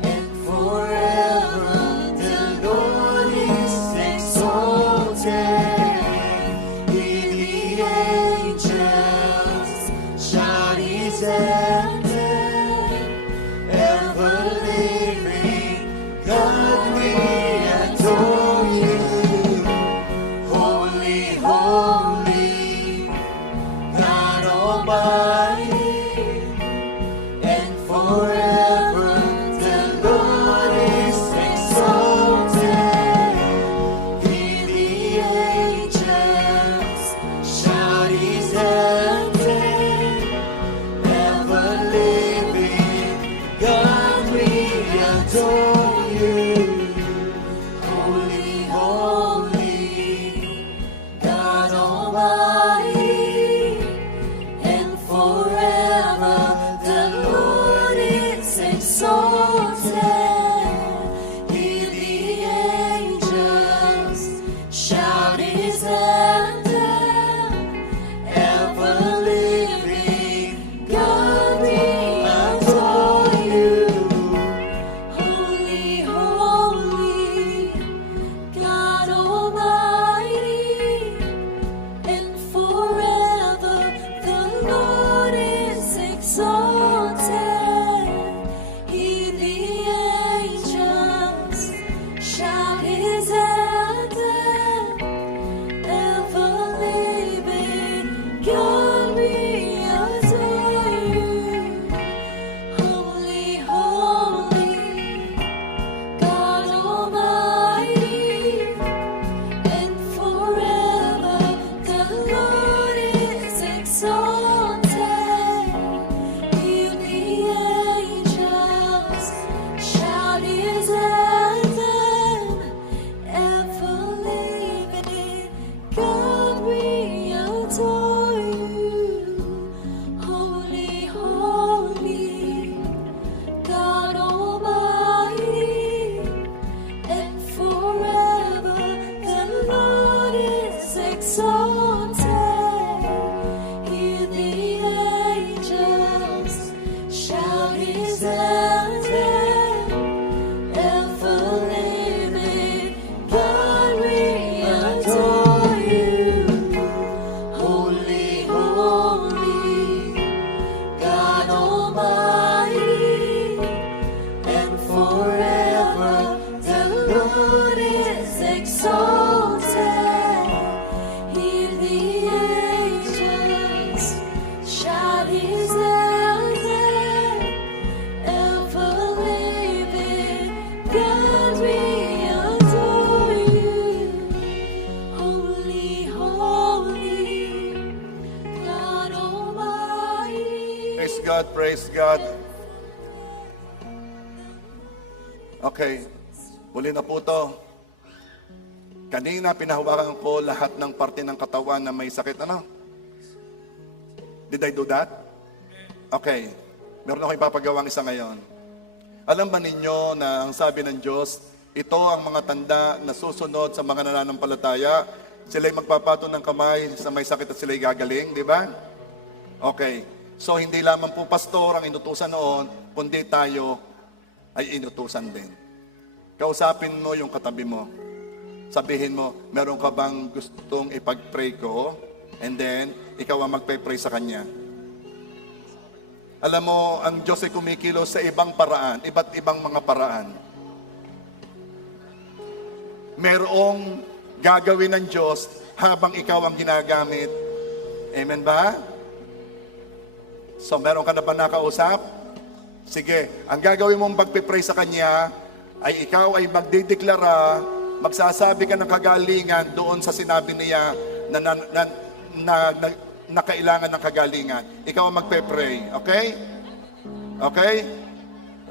and forever the Lord is exalted. In the angels shout his anthem, ever living God, we adore you. Holy, holy, God Almighty, and forever the Lord is exalted. In the angels shout his anthem, ever living God, we adore you. Holy, holy, God Almighty, and forever the Lord is exalted. In the angels shout his anthem, ever living God, we adore you. Holy, holy, God Almighty, and forever the Lord is exalted. In the angels shout his anthem, ever living God, we adore you. Holy, holy, God Almighty, and forever the Lord is exalted. In the angels shout his anthem, ever living God, we adore you. Holy, holy, God Almighty, and forever the Lord is exalted. Hear the angels shout his anthem, ever living God, we adore you. Holy, holy, God Almighty, and forever the Lord is exalted. Hear the angels shout his anthem, ever living God, we adore you. Holy, holy, God Almighty. Praise God, praise God. Okay, huli na po to. Kanina pinahawakan ko lahat ng parte ng katawan na may sakit. Ano? Did I do that? Okay, meron ako ipapagawang isa ngayon. Alam ba ninyo na ang sabi ng Diyos, ito ang mga tanda na susunod sa mga nananampalataya. Sila'y magpapato ng kamay sa may sakit at sila'y gagaling, di ba? Okay, so hindi lamang po pastor ang inutusan noon, kundi tayo ay inutusan din. Kausapin mo yung katabi mo. Sabihin mo, meron ka bang gustong ipag-pray ko? And then, ikaw ang magpe-pray sa Kanya. Alam mo, ang Diyos ay kumikilos sa ibang paraan, iba't ibang mga paraan. Merong gagawin ng Diyos habang ikaw ang ginagamit. Amen ba? So, meron ka na ba nakausap? Sige, ang gagawin mong pagpipray sa Kanya, ay ikaw ay magdideklara, magsasabi ka ng kagalingan doon sa sinabi niya na kailangan ng kagalingan. Ikaw ang magpe-pray, okay? Okay?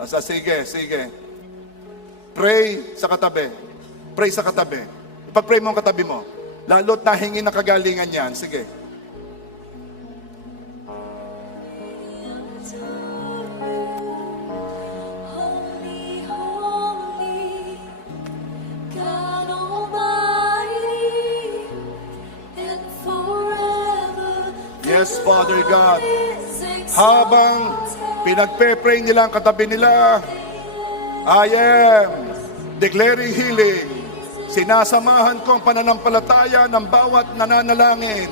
So, sige. Pray sa katabi. Pray sa katabi. Ipag-pray mo ang katabi mo. Lalo't nahingi ng kagalingan yan. Sige. Holy, holy, God Almighty, and forever Yes, Father God. is Habang exalted. Pinagpe-pray nila ang katabi nila. I am declaring healing. Sinasamahan ko ang pananampalataya ng bawat nananalangin.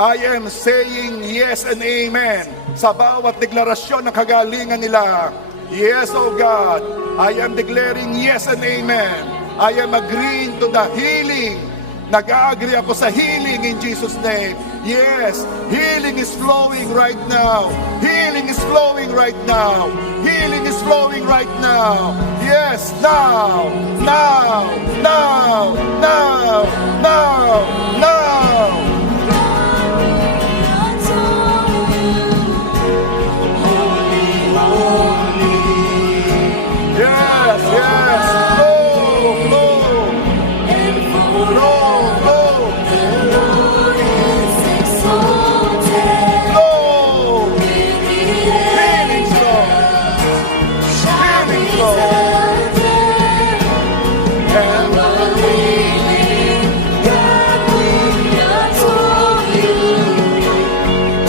I am saying yes and amen sa bawat deklarasyon ng kagalingan nila. Yes, oh God, I am declaring yes and amen. I am agreeing to the healing. Nag-agree ako sa healing in Jesus' name. Yes, healing is flowing right now. Healing is flowing right now. Healing is flowing right now. Yes, now, now, now, now, now, now. Yes, yes, flow, flow, flow, flow, flow. Healing flow, healing flow. And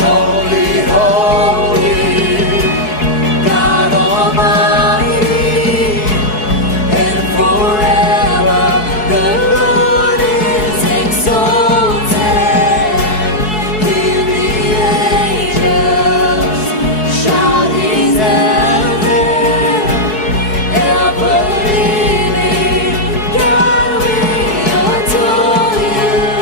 holy, holy, God Almighty, and forever the Lord is exalted. Hear the angels shout His anthem. Ever living God, we adore You.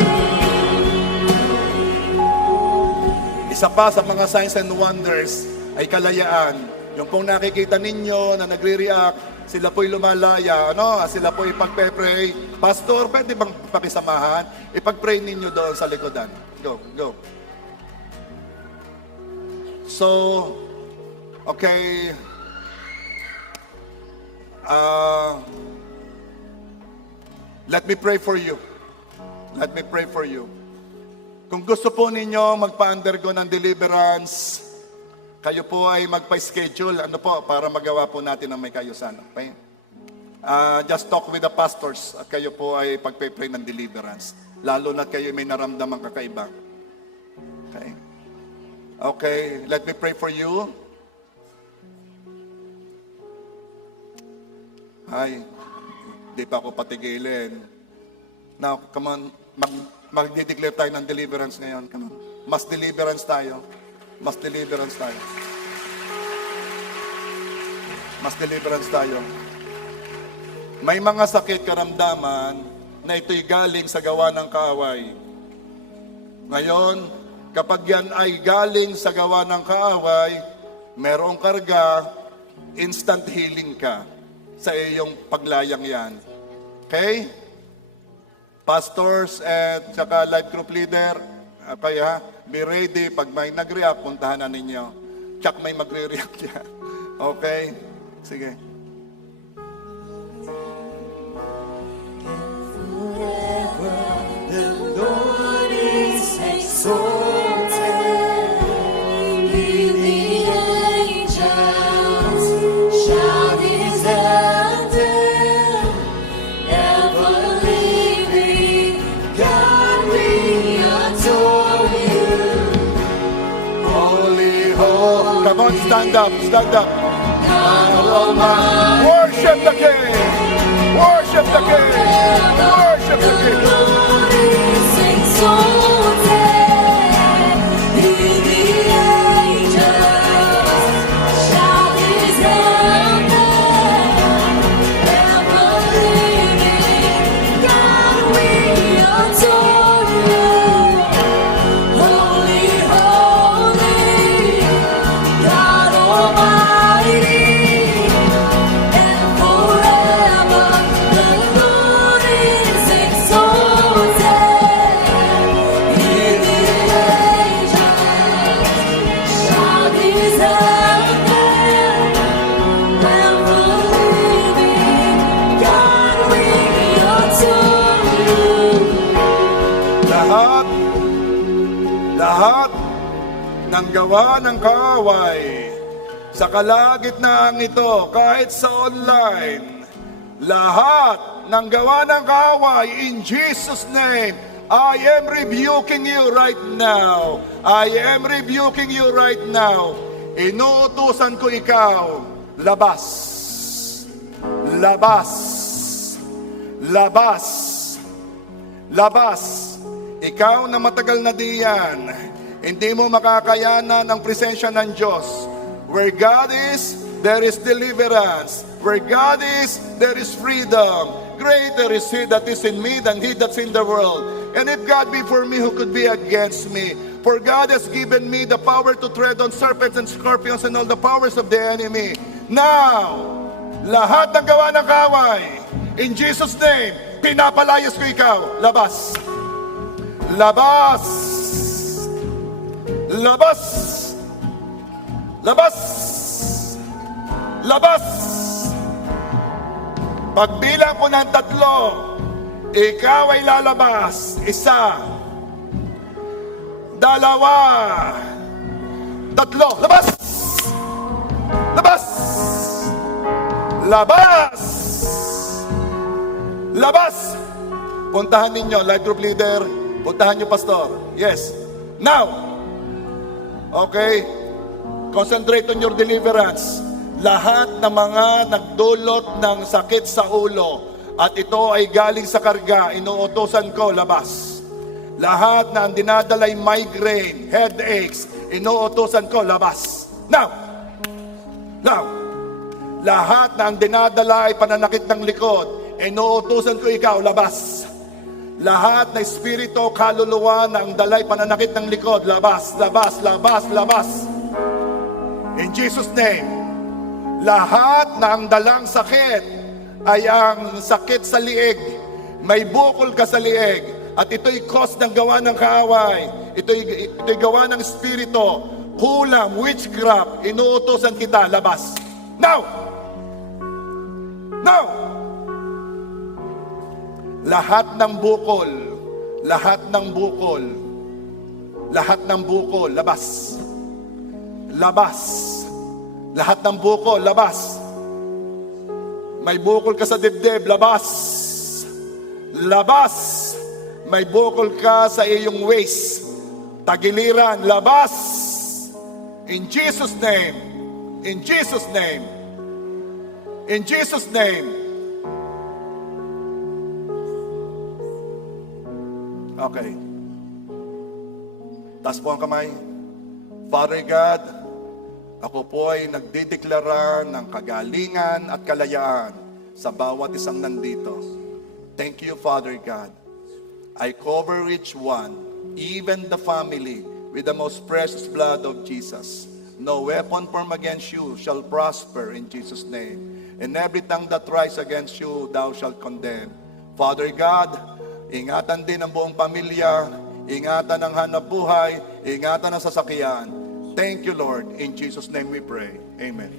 isa pa sa mga signs and wonders ay kalayaan. Yung pong nakikita ninyo na nagre-react, sila po'y lumalaya, ano? Sila po'y pagpe-pray. Pastor, pwede bang pakisamahan? Ipag-pray ninyo doon sa likodan. Go, go. So, okay. Let me pray for you. Let me pray for you. Kung gusto po ninyo magpa-undergo ng deliverance, kayo po ay magpa-schedule, ano po, para magawa po natin ang may kayusan. Okay? Just talk with the pastors at kayo po ay pagpe-pray ng deliverance. Lalo na kayo may naramdamang kakaiba. Okay? Okay, let me pray for you. Ay, di pa ako patigilin. Now, come on, mag-declare tayo ng deliverance ngayon. Come on. Mas deliverance tayo. Mas deliverance tayo. Mas deliverance tayo. May mga sakit karamdaman na ito'y galing sa gawa ng kaaway. Ngayon, kapag yan ay galing sa gawa ng kaaway, merong karga, instant healing ka sa iyong paglayang yan. Okay? Pastors at saka life group leader, kaya be ready. Pag may nag-react, puntahan na ninyo. Tsak may magre-react yan. Okay? Sige. The Lord is exalted. Hear the angels shout His anthem. Ever living God, we adore You. Holy, holy. Come on, stand up, stand up. God Almighty, Worship the King. Worship the King. Worship the the King. Lord is exalted. Hear the angels shout His anthem. Ever living God, we adore You. Holy, holy, God Almighty, and forever the Lord is exalted. Hear the angels shout His anthem. Ever living God, we adore You. Lahat ng gawa ng kaaway sa kalagitnaan ito, kahit sa online, lahat ng gawa ng kaaway, in Jesus' name, I am rebuking you right now. I am rebuking you right now. Inuutusan ko ikaw, labas. Labas. Labas. Labas. Ikaw na matagal na diyan, hindi mo makakayanan ang presensya ng Diyos. Where God is, there is deliverance. Where God is, there is freedom. Greater is He that is in me than he that's in the world. And if God be for me, who could be against me? For God has given me the power to tread on serpents and scorpions and all the powers of the enemy. Now, lahat ng gawa ng kaaway, in Jesus' name, pinapalayas ko ikaw. Labas. Labas. Labas. Labas. Labas. Pagbilang ko ng 3, ikaw ay lalabas. 1, 2, 3. Labas! Labas! Labas! Labas! Puntahan ninyo, life group leader. Puntahan nyo, pastor. Yes. Now. Okay. Concentrate on your deliverance. Lahat ng mga nagdulot ng sakit sa ulo at ito ay galing sa karga, inuutosan ko, labas. Lahat na ang dinadalay migraine, headaches, inuutosan ko, labas. Now. Now. Lahat na ang dinadala ay pananakit ng likod, inuutosan ko ikaw, labas. Lahat na espiritu, kaluluwa na ang dalay pananakit ng likod, labas, labas, labas, labas. In Jesus' name. Lahat na ang dalang sakit ay ang sakit sa liig. May bukol ka sa liig. At ito'y cause ng gawa ng kaaway. Ito'y gawa ng espiritu. Kulam, witchcraft, inuutosan kita, labas. Now! Now! Lahat ng bukol, lahat ng bukol, lahat ng bukol, labas. Labas. Lahat ng bukol, labas. May bukol ka sa dibdib, labas. Labas. May bukol ka sa iyong waist, tagiliran, labas. In Jesus' name. In Jesus' name. In Jesus' name. Okay. Taas po ang kamay. Father God, ako po ay nagdideklara ng kagalingan at kalayaan sa bawat isang nandito. Thank you, Father God. I cover each one, even the family, with the most precious blood of Jesus. No weapon formed against you shall prosper in Jesus' name. And every tongue that rise against you, thou shalt condemn. Father God, ingatan din ang buong pamilya, ingatan ang hanap buhay, ingatan ang sasakyan. Thank you, Lord. In Jesus' name we pray. Amen.